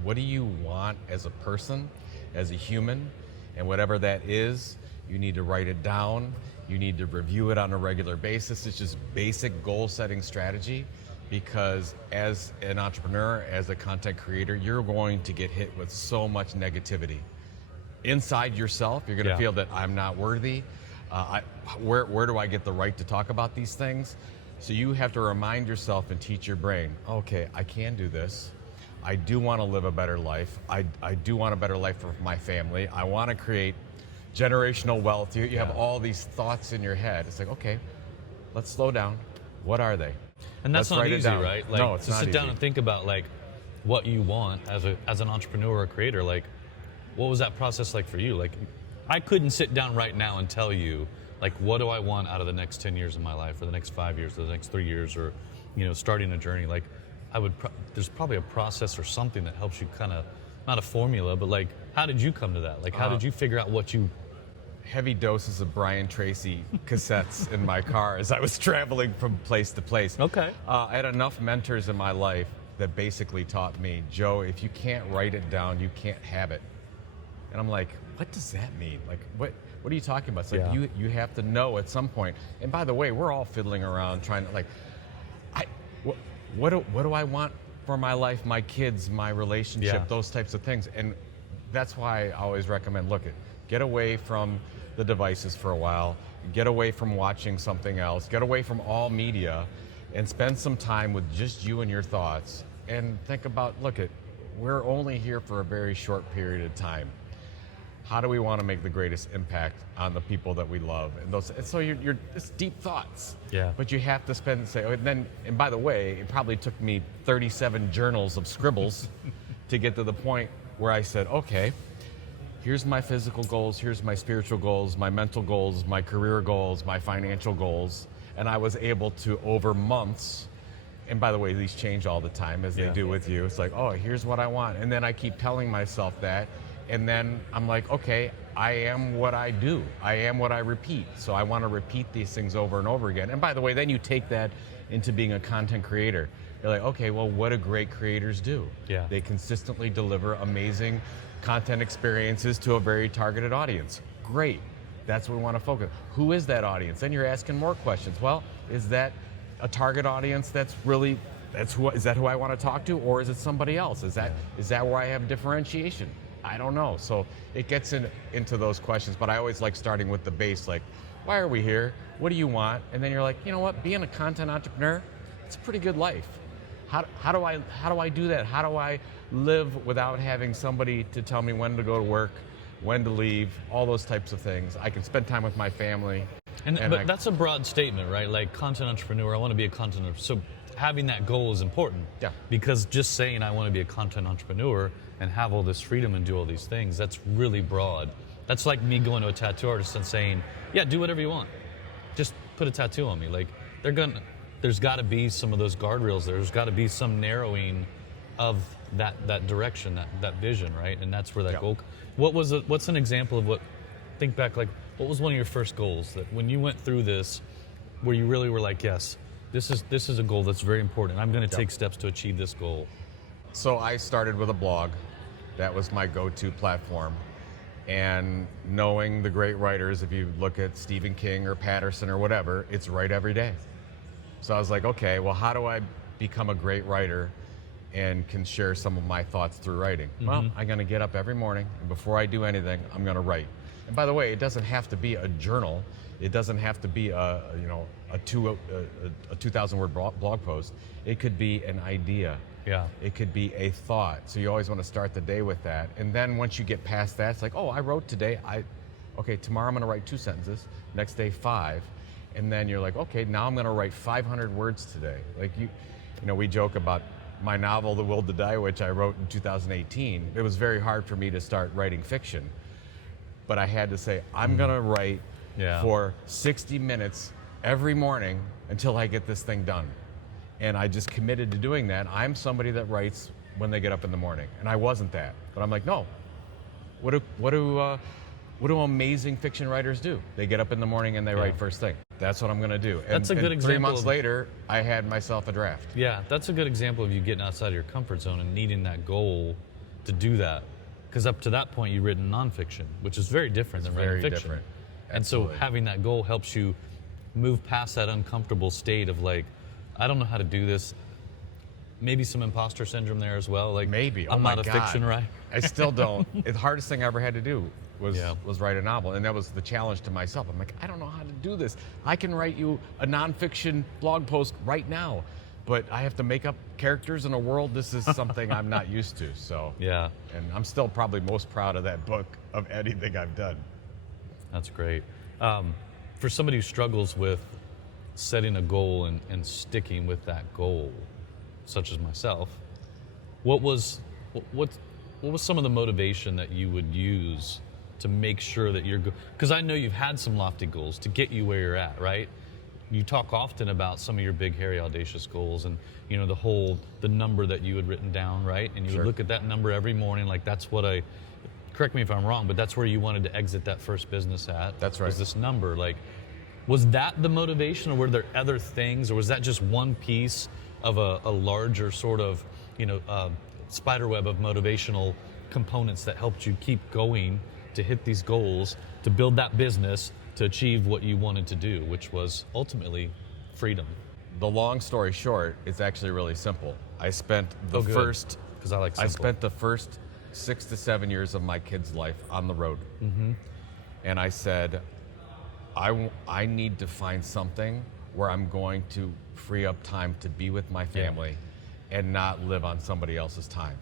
what do you want as a person, as a human? And whatever that is, you need to write it down. You need to review it on a regular basis. It's just basic goal setting strategy, because as an entrepreneur, as a content creator, you're going to get hit with so much negativity. Inside yourself, you're going to feel that I'm not worthy. Where do I get the right to talk about these things? So you have to remind yourself and teach your brain, okay, I can do this. I do want to live a better life. I do want a better life for my family. I want to create generational wealth. You have all these thoughts in your head. It's like, okay, let's slow down. What are they? And that's not easy, right? Like, no, it's not sit down easy. and think about, like, what you want as an entrepreneur or creator. Like, what was that process like for you? Like, I couldn't sit down right now and tell you, like, what do I want out of the next 10 years of my life, or the next 5 years, or the next 3 years, or, starting a journey. Like, there's probably a process or something that helps you kind of, not a formula, but, like, how did you come to that? Like, how did you figure out what you... Heavy doses of Brian Tracy cassettes in my car as I was traveling from place to place. Okay. I had enough mentors in my life that basically taught me, Joe, if you can't write it down, you can't have it. And I'm like, what does that mean? Like, what are you talking about? It's like, you have to know at some point. And by the way, we're all fiddling around trying to, like, what do I want for my life, my kids, my relationship, those types of things. And that's why I always recommend, get away from the devices for a while, get away from watching something else, get away from all media, and spend some time with just you and your thoughts, and think about, we're only here for a very short period of time. How do we want to make the greatest impact on the people that we love? And so it's deep thoughts. Yeah. But you have to and by the way, it probably took me 37 journals of scribbles to get to the point where I said, okay, here's my physical goals, here's my spiritual goals, my mental goals, my career goals, my financial goals. And I was able to, over months, and by the way, these change all the time as they do with you. It's like, oh, here's what I want. And then I keep telling myself that. And then I'm like, okay, I am what I do. I am what I repeat. So I want to repeat these things over and over again. And by the way, then you take that into being a content creator. You're like, okay, well, what do great creators do? Yeah. They consistently deliver amazing content experiences to a very targeted audience. Great. That's what we want to focus. Who is that audience? Then you're asking more questions. Well, is that a target audience is that who I want to talk to, or is it somebody else? Is that where I have differentiation? I don't know. So it gets into those questions, but I always like starting with the base, like, why are we here? What do you want? And then you're like, you know what? Being a content entrepreneur, it's a pretty good life. How do I do that? How do I live without having somebody to tell me when to go to work, when to leave, all those types of things? I can spend time with my family. But that's a broad statement, right? Like content entrepreneur, I want to be a content entrepreneur. So having that goal is important. Yeah. Because just saying I want to be a content entrepreneur and have all this freedom and do all these things, that's really broad. That's like me going to a tattoo artist and saying, yeah, do whatever you want. Just put a tattoo on me. Like there's got to be some of those guardrails there. There's got to be some narrowing of that direction, that vision, right? And that's where that goal. What's an example of think back, like what was one of your first goals that when you went through this, where you really were like, yes, this is a goal that's very important. I'm going to take steps to achieve this goal. So I started with a blog. That was my go-to platform. And knowing the great writers, if you look at Stephen King or Patterson or whatever, it's write every day. So I was like, okay, well, how do I become a great writer and can share some of my thoughts through writing? Well, I'm going to get up every morning, and before I do anything, I'm going to write. And by the way, it doesn't have to be a journal. It doesn't have to be a 2,000-word blog post. It could be an idea. Yeah. It could be a thought. So you always want to start the day with that. And then once you get past that, it's like, oh, I wrote today. Okay, tomorrow I'm going to write 2 sentences. Next day, 5. And then you're like, okay, now I'm going to write 500 words today. Like we joke about my novel, The Will to Die, which I wrote in 2018. It was very hard for me to start writing fiction. But I had to say, I'm going to write for 60 minutes every morning until I get this thing done. And I just committed to doing that. I'm somebody that writes when they get up in the morning. And I wasn't that. But I'm like, no. What do amazing fiction writers do? They get up in the morning and they write first thing. That's what I'm going to do. That's a good example. 3 months later, I had myself a draft. Yeah, that's a good example of you getting outside of your comfort zone and needing that goal to do that. Because up to that point, you've written nonfiction, which is very different than writing fiction. Different. And so having that goal helps you move past that uncomfortable state of like, I don't know how to do this. Maybe some imposter syndrome there as well. Like maybe. I'm not a fiction writer. I still don't. The hardest thing I ever had to do was write a novel, and that was the challenge to myself. I'm like, I don't know how to do this. I can write you a nonfiction blog post right now, but I have to make up characters in a world. This is something I'm not used to. So yeah, and I'm still probably most proud of that book of anything I've done. That's great. For somebody who struggles with setting a goal and sticking with that goal, such as myself, what was some of the motivation that you would use to make sure that you're good? Because I know you've had some lofty goals to get you where you're at, right? You talk often about some of your big, hairy, audacious goals, and the number that you had written down, right? And you would look at that number every morning, like that's what correct me if I'm wrong, but that's where you wanted to exit that first business at. That's right. Was this number. Like, was that the motivation, or were there other things, or was that just one piece of a larger sort of, spiderweb of motivational components that helped you keep going to hit these goals, to build that business, to achieve what you wanted to do, which was ultimately freedom? The long story short, it's actually really simple. I spent the first 6 to 7 years of my kid's life on the road. And I said, I need to find something where I'm going to free up time to be with my family and not live on somebody else's time.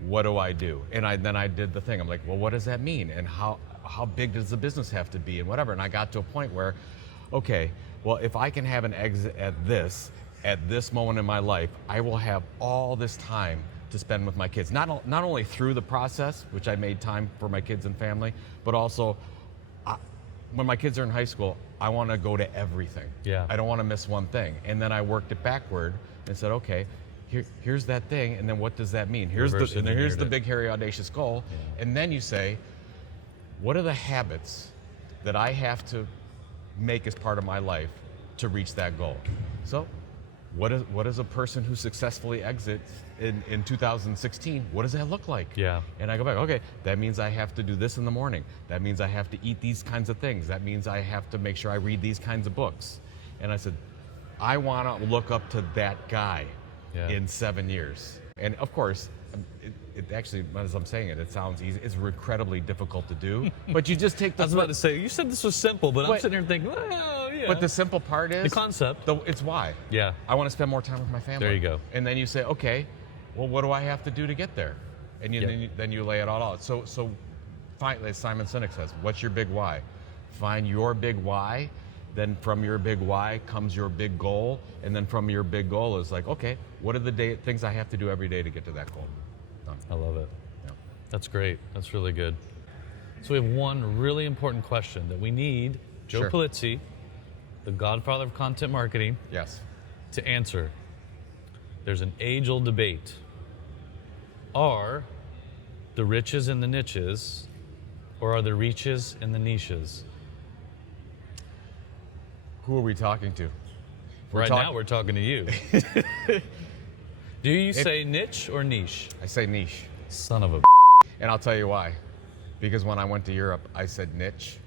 What do I do? And then I did the thing. I'm like, well, what does that mean? And how big does the business have to be and whatever? And I got to a point where, okay, well, if I can have an exit at this moment in my life, I will have all this time to spend with my kids. Not only through the process, which I made time for my kids and family, but also when my kids are in high school, I want to go to everything. Yeah. I don't want to miss one thing. And then I worked it backward and said, okay, here's that thing, and then what does that mean? Here's the big, hairy, audacious goal. Yeah. And then you say, what are the habits that I have to make as part of my life to reach that goal? So what is a person who successfully exits in 2016, what does that look like? Yeah. And I go back, okay, that means I have to do this in the morning. That means I have to eat these kinds of things. That means I have to make sure I read these kinds of books. And I said, I want to look up to that guy in 7 years. And of course, it actually, as I'm saying it sounds easy. It's incredibly difficult to do, but you just take the... I was about to say, you said this was simple, but I'm sitting here thinking, well, yeah. But the simple part is The concept. It's why. Yeah. I want to spend more time with my family. There you go. And then you say, okay, well, what do I have to do to get there? And then you lay it all out. So as Simon Sinek says, what's your big why? Find your big why. Then from your big why comes your big goal. And then from your big goal is like, okay, what are the things I have to do every day to get to that goal? Done. I love it. Yeah. That's great. That's really good. So we have one really important question that we need Joe Sure. Pulizzi, the godfather of content marketing, Yes. to answer. There's an age-old debate. Are the riches in the niches, or are the reaches in the niches? Who are we talking to? Now we're talking to you. Do you say niche or niche? I say niche. Son of a And I'll tell you why. Because when I went to Europe, I said niche,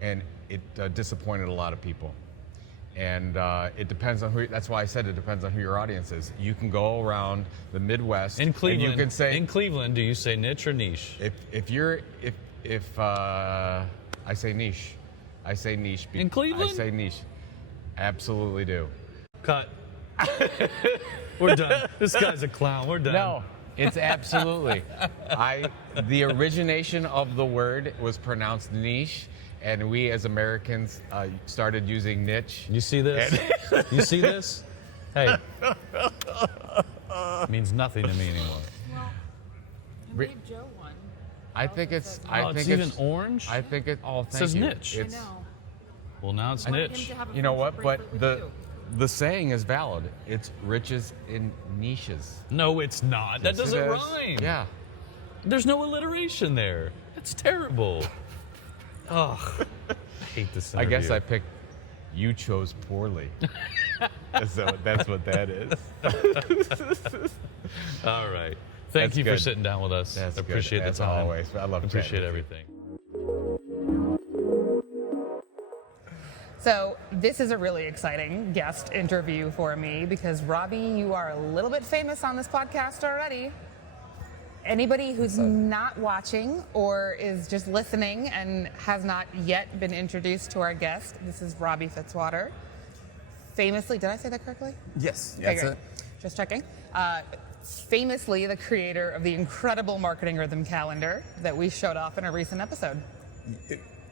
and it disappointed a lot of people. And it depends on who. That's why I said it depends on who your audience is. You can go around the Midwest In Cleveland, and you can say in Cleveland, do you say niche or niche? if I say niche, I say niche. In Cleveland? I say niche. Absolutely do. Cut. We're done. This guy's a clown. We're done. No, it's absolutely. The origination of the word was pronounced niche, and we as Americans started using niche. You see this? You see this? Hey. It means nothing to me anymore. I gave Joe one. I think it's. It's even orange? I think it. Oh, It thank says you. niche. It's, Well, now it's niche. you know what? But the saying is valid. It's riches in niches. No, it's not. That Yes, it doesn't is. rhyme. Yeah. There's no alliteration there. It's terrible. Ugh. I hate this I interview. guess I picked. You chose poorly. So that's what that is. All right. Thank That's you for good. sitting down with us. That's good. Appreciate As the time. always. I love chatting Appreciate with you. everything. So this is a really exciting guest interview for me because Robbie, you are a little bit famous on this podcast already. Anybody who's not watching or is just listening and has not yet been introduced to our guest, this is Robbie Fitzwater. Famously, did I say that correctly? Yes, Okay, that's great. it. Just checking. Famously the creator of the incredible marketing rhythm calendar that we showed off in a recent episode.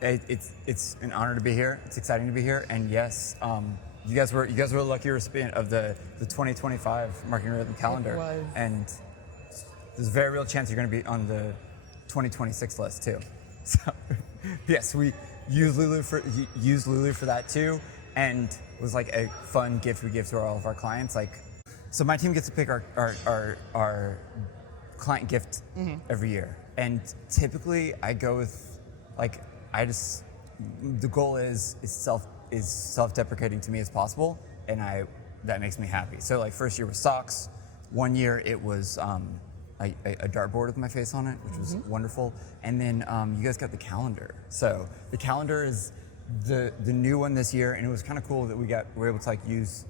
It's an honor to be here. It's exciting to be here, and yes, you guys were a lucky recipient of the 2025 marketing rhythm calendar, was. and there's a very real chance you're going to be on the 2026 list too. So yes, we used Lulu for that too, and it was like a fun gift we give to all of our clients. Like, so my team gets to pick our client gift every year, and typically I go with the goal is self-deprecating to me as possible, and that makes me happy. So like first year was socks, 1 year it was a dartboard with my face on it, which was wonderful, and then you guys got the calendar. So the calendar is the new one this year, and it was kind of cool that we were able to like use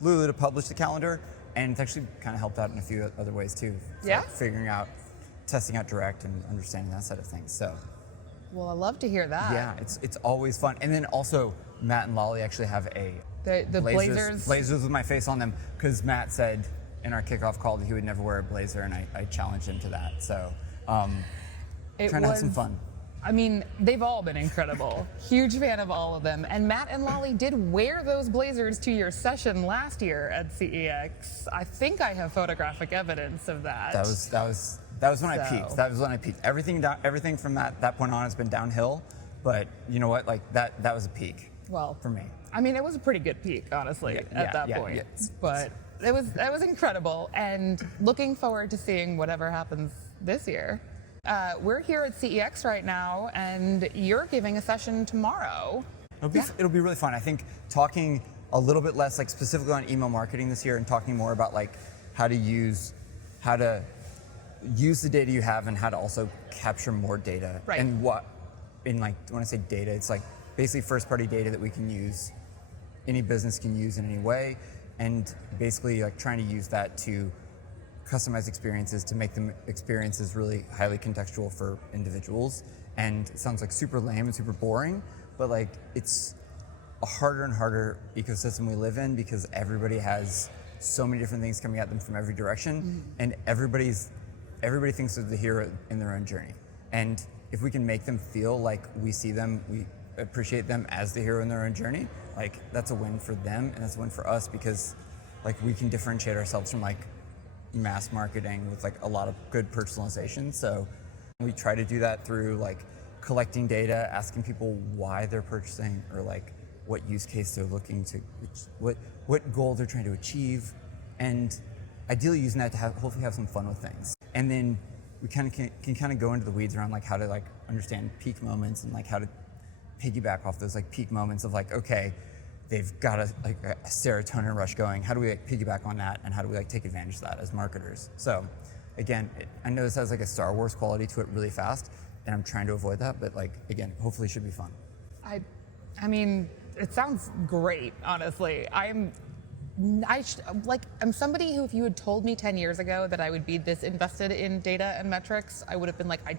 Lulu to publish the calendar, and it's actually kind of helped out in a few other ways too. So Yeah? figuring out, testing out direct and understanding that side of things. So. Well, I love to hear that. Yeah, it's always fun. And then also, Matt and Lolly actually have The blazers. Blazers with my face on them, because Matt said in our kickoff call that he would never wear a blazer, and I challenged him to that. So, It trying to have some was- fun. I mean, they've all been incredible. Huge fan of all of them. And Matt and Lolly did wear those blazers to your session last year at CEX. I think I have photographic evidence of that. That was when I peaked. So- That was when I peaked. Everything from that point on has been downhill. But you know what? Like that was a peak. Well, for me. I mean, it was a pretty good peak, honestly, at that point. Yeah. But that was incredible, and looking forward to seeing whatever happens this year. We're here at CEX right now, and you're giving a session tomorrow. It'll be really fun. I think talking a little bit less like specifically on email marketing this year, and talking more about like how to use the data you have and how to also capture more data. Right. And when I say data, it's like basically first party data that we can use, any business can use in any way, and basically like trying to use that to customize experiences to make them experiences really highly contextual for individuals. And it sounds like super lame and super boring, but like it's a harder and harder ecosystem we live in because everybody has so many different things coming at them from every direction, and everybody thinks they're the hero in their own journey. And if we can make them feel like we see them, we appreciate them as the hero in their own journey, like that's a win for them and that's a win for us, because like we can differentiate ourselves from like mass marketing with like a lot of good personalization. So we try to do that through like collecting data, asking people why they're purchasing, or like what use case they're looking to, what goal they're trying to achieve, and ideally using that to hopefully have some fun with things. And then we can kind of go into the weeds around like how to like understand peak moments and like how to piggyback off those like peak moments of like, okay, they've got a serotonin rush going. How do we like piggyback on that, and how do we like take advantage of that as marketers? So again, I know this has like a Star Wars quality to it really fast, and I'm trying to avoid that, but like again, hopefully it should be fun. I mean, it sounds great, honestly. I'm somebody who, if you had told me 10 years ago that I would be this invested in data and metrics, I would have been like, I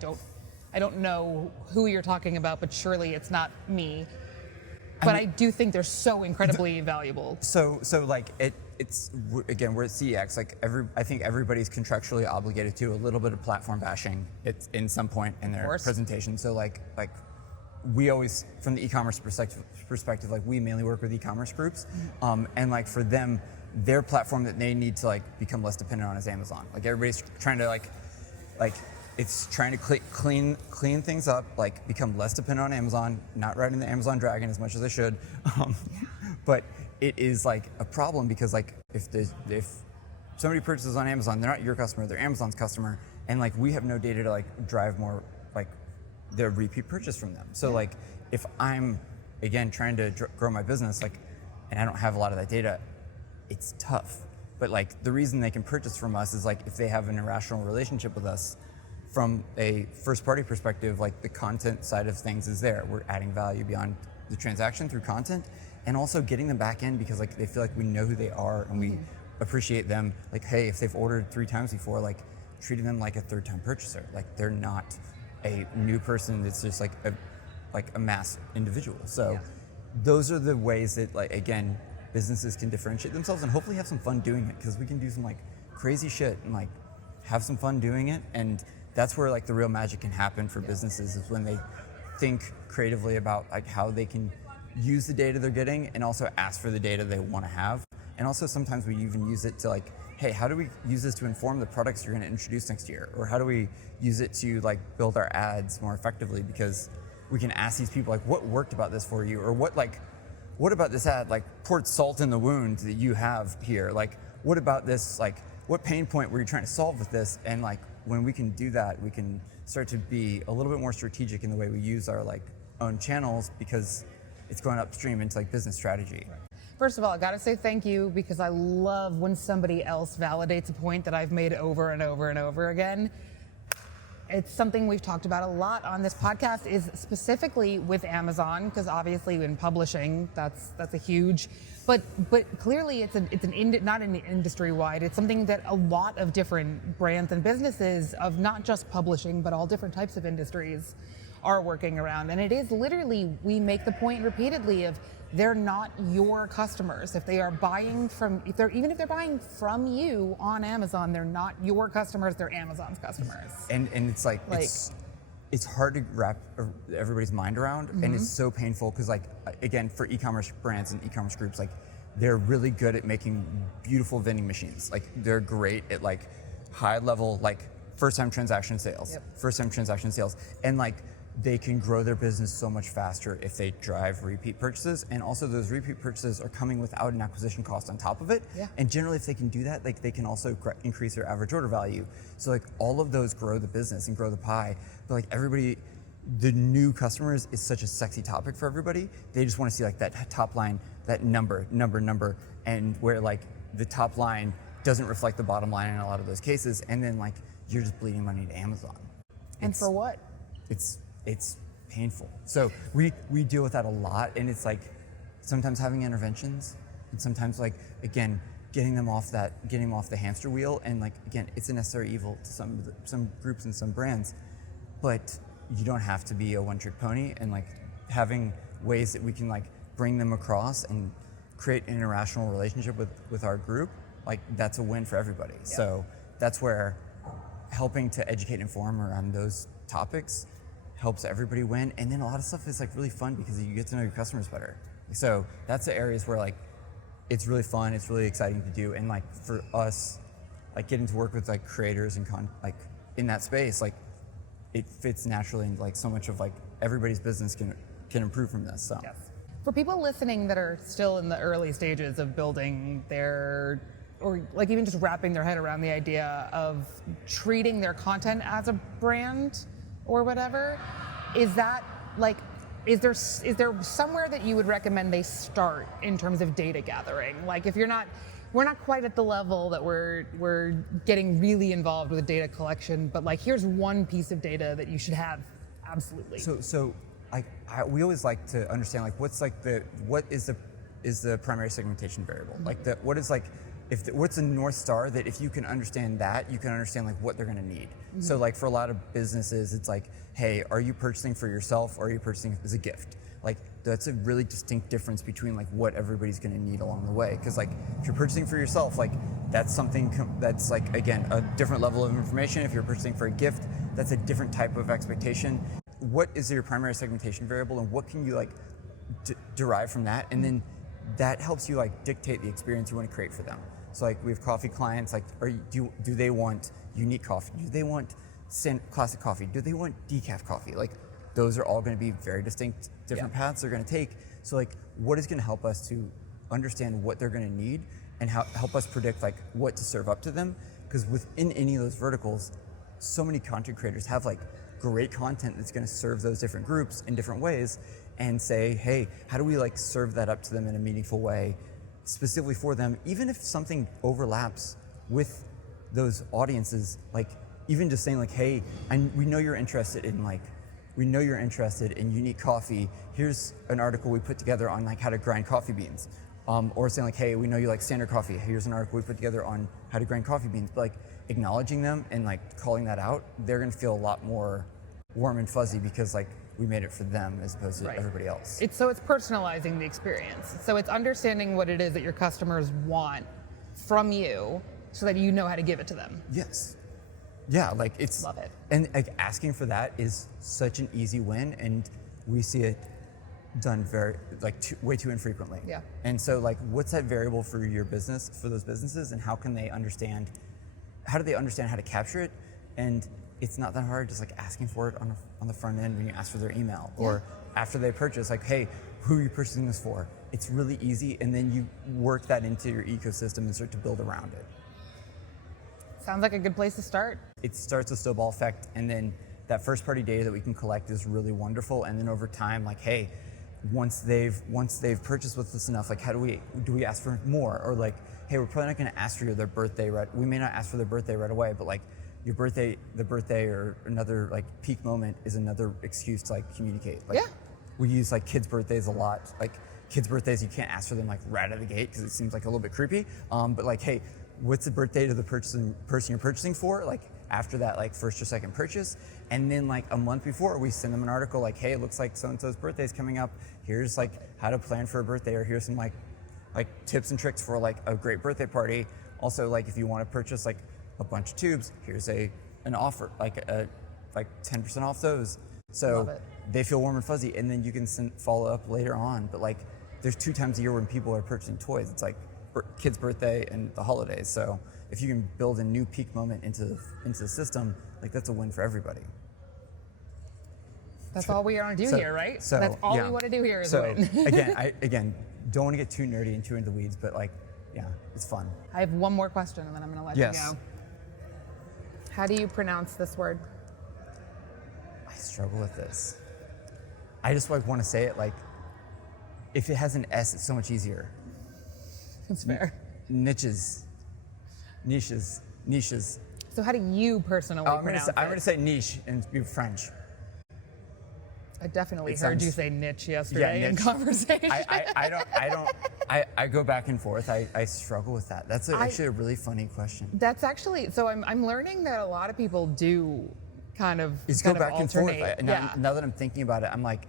don't know who you're talking about, but surely it's not me. But I do think they're so incredibly valuable. So like it's again, we're at CEX. Like I think everybody's contractually obligated to a little bit of platform bashing in some point in their presentation. So like we always, from the e-commerce perspective, like we mainly work with e-commerce groups, and like for them, their platform that they need to like become less dependent on is Amazon. Like everybody's trying to like it's trying to clean things up, like become less dependent on Amazon, not riding the Amazon dragon as much as they should. But it is like a problem because like if somebody purchases on Amazon, they're not your customer, they're Amazon's customer, and like we have no data to like drive more like their repeat purchase from them. So like if I'm again trying to grow my business, like, and I don't have a lot of that data, it's tough. But like the reason they can purchase from us is like if they have an irrational relationship with us. From a first-party perspective, like the content side of things is there. We're adding value beyond the transaction through content, and also getting them back in because like they feel like we know who they are and we appreciate them. Like, hey, if they've ordered 3 times before, like treating them like a third-time purchaser. Like they're not a new person that's just like a mass individual. So those are the ways that like again businesses can differentiate themselves and hopefully have some fun doing it, because we can do some like crazy shit and like have some fun doing it. And that's where like the real magic can happen for businesses, is when they think creatively about like how they can use the data they're getting and also ask for the data they want to have. And also sometimes we even use it to like, hey, how do we use this to inform the products you're going to introduce next year? Or how do we use it to like build our ads more effectively? Because we can ask these people like, what worked about this for you? Or what about this ad like poured salt in the wound that you have here? Like, what about this, like, what pain point were you trying to solve with this? And like, when we can do that, we can start to be a little bit more strategic in the way we use our like own channels, because it's going upstream into like business strategy. First of all, I gotta say thank you, because I love when somebody else validates a point that I've made over and over and over again. It's something we've talked about a lot on this podcast, is specifically with Amazon, because obviously in publishing, that's a huge, but clearly it's not an industry wide. It's something that a lot of different brands and businesses of not just publishing, but all different types of industries are working around. And it is literally, we make the point repeatedly of, they're not your customers. If they are buying even if they're buying from you on Amazon, they're not your customers, they're Amazon's customers. And it's like it's hard to wrap everybody's mind around, and it's so painful because like, again, for e-commerce brands and e-commerce groups, like they're really good at making beautiful vending machines. Like they're great at like high level, like first-time transaction sales, and like they can grow their business so much faster if they drive repeat purchases. And also those repeat purchases are coming without an acquisition cost on top of it. Yeah. And generally if they can do that, like they can also increase their average order value. So like all of those grow the business and grow the pie. But like everybody, the new customers is such a sexy topic for everybody. They just want to see like that top line, that number, and where like the top line doesn't reflect the bottom line in a lot of those cases. And then like you're just bleeding money to Amazon. And for what? It's painful. So we deal with that a lot, and it's like sometimes having interventions, and sometimes like again getting them off the hamster wheel, and like again it's a necessary evil to some groups and some brands, but you don't have to be a one-trick pony. And like having ways that we can like bring them across and create an interrational relationship with our group, like that's a win for everybody. Yeah. So that's where helping to educate and inform around those topics helps everybody win. And then a lot of stuff is like really fun because you get to know your customers better. So that's the areas where like it's really fun, it's really exciting to do. And like for us, like getting to work with like creators and like in that space, like it fits naturally, and like so much of like everybody's business can improve from this. So Yes. For people listening that are still in the early stages of building their, or like even just wrapping their head around the idea of treating their content as a brand or whatever, is that like, is there somewhere that you would recommend they start in terms of data gathering? Like if we're not quite at the level that we're getting really involved with data collection, but like here's one piece of data that you should have absolutely. So we always like to understand like what is the primary segmentation variable? Mm-hmm. Like what is like what's the North Star that if you can understand that, you can understand like what they're going to need. Mm-hmm. So like for a lot of businesses, it's like, hey, are you purchasing for yourself or are you purchasing as a gift? Like that's a really distinct difference between like what everybody's going to need along the way. Because like if you're purchasing for yourself, like that's something that's like, again, a different level of information. If you're purchasing for a gift, that's a different type of expectation. What is your primary segmentation variable and what can you like derive from that? And then that helps you like dictate the experience you want to create for them. So like we have coffee clients, like do they want unique coffee? Do they want classic coffee? Do they want decaf coffee? Like those are all going to be very distinct, different paths they're going to take. So like what is going to help us to understand what they're going to need and help us predict like what to serve up to them? Because within any of those verticals, so many content creators have like great content that's going to serve those different groups in different ways, and say, hey, how do we like serve that up to them in a meaningful way, specifically for them, even if something overlaps with those audiences, like even just saying like, hey, and we know you're interested in unique coffee. Here's an article we put together on like how to grind coffee beans. Or saying like, hey, we know you like standard coffee. Here's an article we put together on how to grind coffee beans. But like acknowledging them and like calling that out, they're gonna feel a lot more warm and fuzzy because like we made it for them as opposed to everybody else. It's personalizing the experience. So it's understanding what it is that your customers want from you so that you know how to give it to them. Yes. Yeah, like it's Love it. And like asking for that is such an easy win, and we see it done very way too infrequently. Yeah. And so like what's that variable for your business, for those businesses, and how do they understand how to capture it? And it's not that hard, just like asking for it on the front end when you ask for their email or after they purchase, like, hey, who are you purchasing this for? It's really easy, and then you work that into your ecosystem and start to build around it. Sounds like a good place to start. It starts a snowball effect, and then that first party data that we can collect is really wonderful. And then over time, like, hey, once they've purchased with us enough, like, do we ask for more? Or like, hey, we're probably not going to ask for their birthday we may not ask for their birthday right away, but like the birthday or another like peak moment is another excuse to like communicate. Like, we use like kids' birthdays a lot. Like kids' birthdays, you can't ask for them like right out of the gate because it seems like a little bit creepy. But like, hey, what's the birthday to the person you're purchasing for? Like after that, like first or second purchase, and then like a month before, we send them an article like, hey, it looks like so and so's birthday is coming up. Here's like how to plan for a birthday, or here's some like tips and tricks for like a great birthday party. Also, like if you want to purchase like a bunch of tubes, here's an offer, like 10% off those. So they feel warm and fuzzy, and then you can follow up later on. But like there's 2 times a year when people are purchasing toys. It's like kid's birthday and the holidays. So if you can build a new peak moment into the system, like that's a win for everybody. That's all we want to do here, right? So that's all we want to do here is win. again, don't want to get too nerdy and too into the weeds, but like, yeah, it's fun. I have one more question, and then I'm going to let you go. How do you pronounce this word? I struggle with this. I just like want to say it like, if it has an S, it's so much easier. That's fair. Niches. So how do you personally pronounce it? I'm going to say niche and be French. I definitely heard you say niche yesterday in conversation. I go back and forth. I struggle with that. That's actually a really funny question. That's actually, so I'm learning that a lot of people do kind of go back alternate. and forth. Now that I'm thinking about it, I'm like,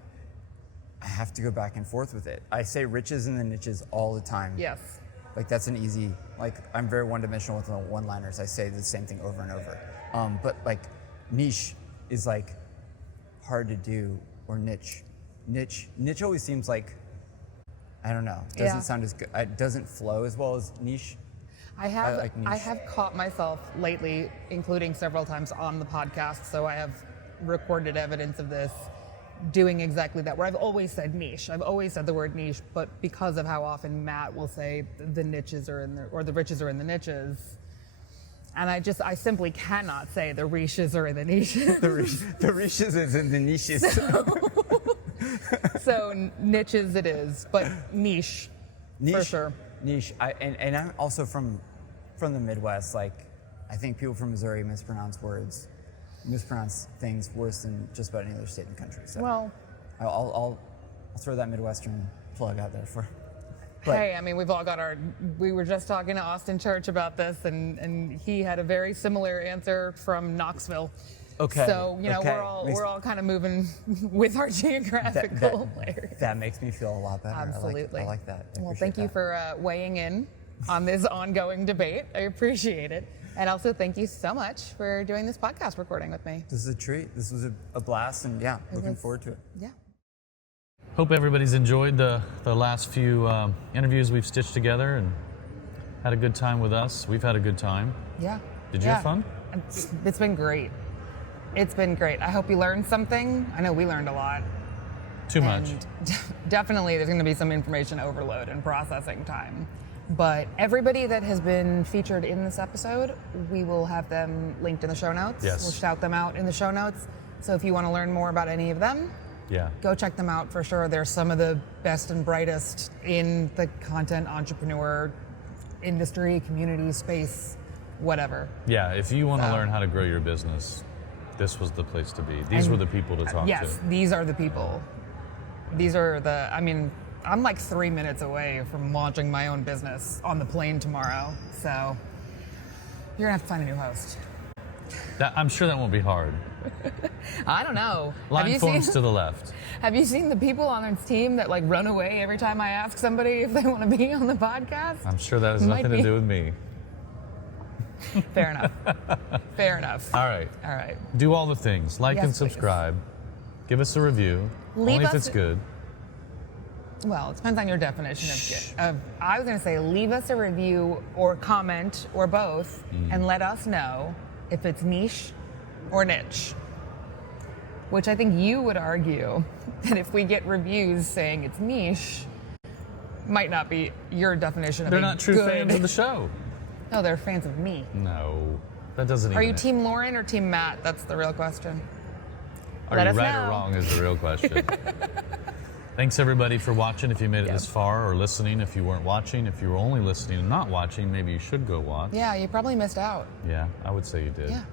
I have to go back and forth with it. I say riches and the niches all the time. Yes. Like that's an easy, like I'm very one-dimensional with the one-liners. I say the same thing over and over. But like niche is like hard to do, or niche. Niche always seems like, I don't know, doesn't sound as good. It doesn't flow as well as niche. I have like niche. I have caught myself lately, including several times on the podcast, so I have recorded evidence of this, doing exactly that, where I've always said niche. I've always said the word niche, but because of how often Matt will say the niches are in the, or the riches are in the niches, and I simply cannot say the riches are in the niches. The riches is in the niches. So niches it is, but niche for sure. Niche. And I'm also from the Midwest. Like, I think people from Missouri mispronounce things worse than just about any other state in the country. So Well, I'll throw that Midwestern plug out there for. But hey, I mean, we've all got we were just talking to Austin Church about this, and he had a very similar answer from Knoxville. Okay. So, you know, okay. we're all kind of moving with our geographical layers. That makes me feel a lot better. Absolutely. I like that. Well, thank you for weighing in on this ongoing debate. I appreciate it. And also thank you so much for doing this podcast recording with me. This is a treat. This was a blast, and looking forward to it. Yeah. Hope everybody's enjoyed the last few interviews we've stitched together and had a good time with us. We've had a good time. Yeah. Did you have fun? It's been great. It's been great. I hope you learned something. I know we learned a lot. Too much. Definitely there's going to be some information overload and processing time. But everybody that has been featured in this episode, we will have them linked in the show notes. Yes. We'll shout them out in the show notes. So if you want to learn more about any of them, go check them out for sure. They're some of the best and brightest in the content entrepreneur industry, community, space, whatever. Yeah, if you want to learn how to grow your business, this was the place to be. These were the people to talk to. Yes, these are the people. I'm like 3 minutes away from launching my own business on the plane tomorrow. So you're gonna have to find a new host. I'm sure that won't be hard. I don't know. Line phones to the left. Have you seen the people on this team that like run away every time I ask somebody if they want to be on the podcast? I'm sure that has nothing to do with me. Fair enough. Fair enough. All right. Do all the things. Like Yes, and subscribe. Give us a review. Leave only if us- it's good. Well, it depends on your definition of good. I was going to say leave us a review or comment or both and let us know if it's niche or niche. Which I think you would argue that if we get reviews saying it's niche, might not be your definition of They're a not true good. fans of the show. No, they're fans of me. No, that doesn't even. Are you Team Lauren or Team Matt? That's the real question. Are Let you us right know. or wrong is the real question. Thanks everybody for watching. If you made it this far, or listening if you weren't watching. If you were only listening and not watching, maybe you should go watch. Yeah, you probably missed out. Yeah, I would say you did. Yeah.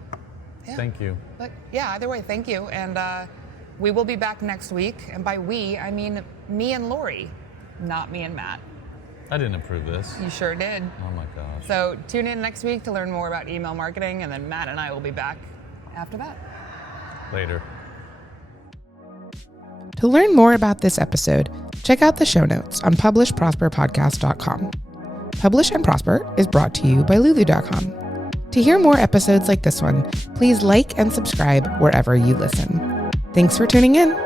Thank you. But yeah, either way, thank you. And we will be back next week. And by we, I mean me and Lori, not me and Matt. I didn't approve this. You sure did. Oh my gosh. So tune in next week to learn more about email marketing, and then Matt and I will be back after that. Later. To learn more about this episode, check out the show notes on publishprosperpodcast.com. Publish and Prosper is brought to you by Lulu.com. To hear more episodes like this one, please like and subscribe wherever you listen. Thanks for tuning in.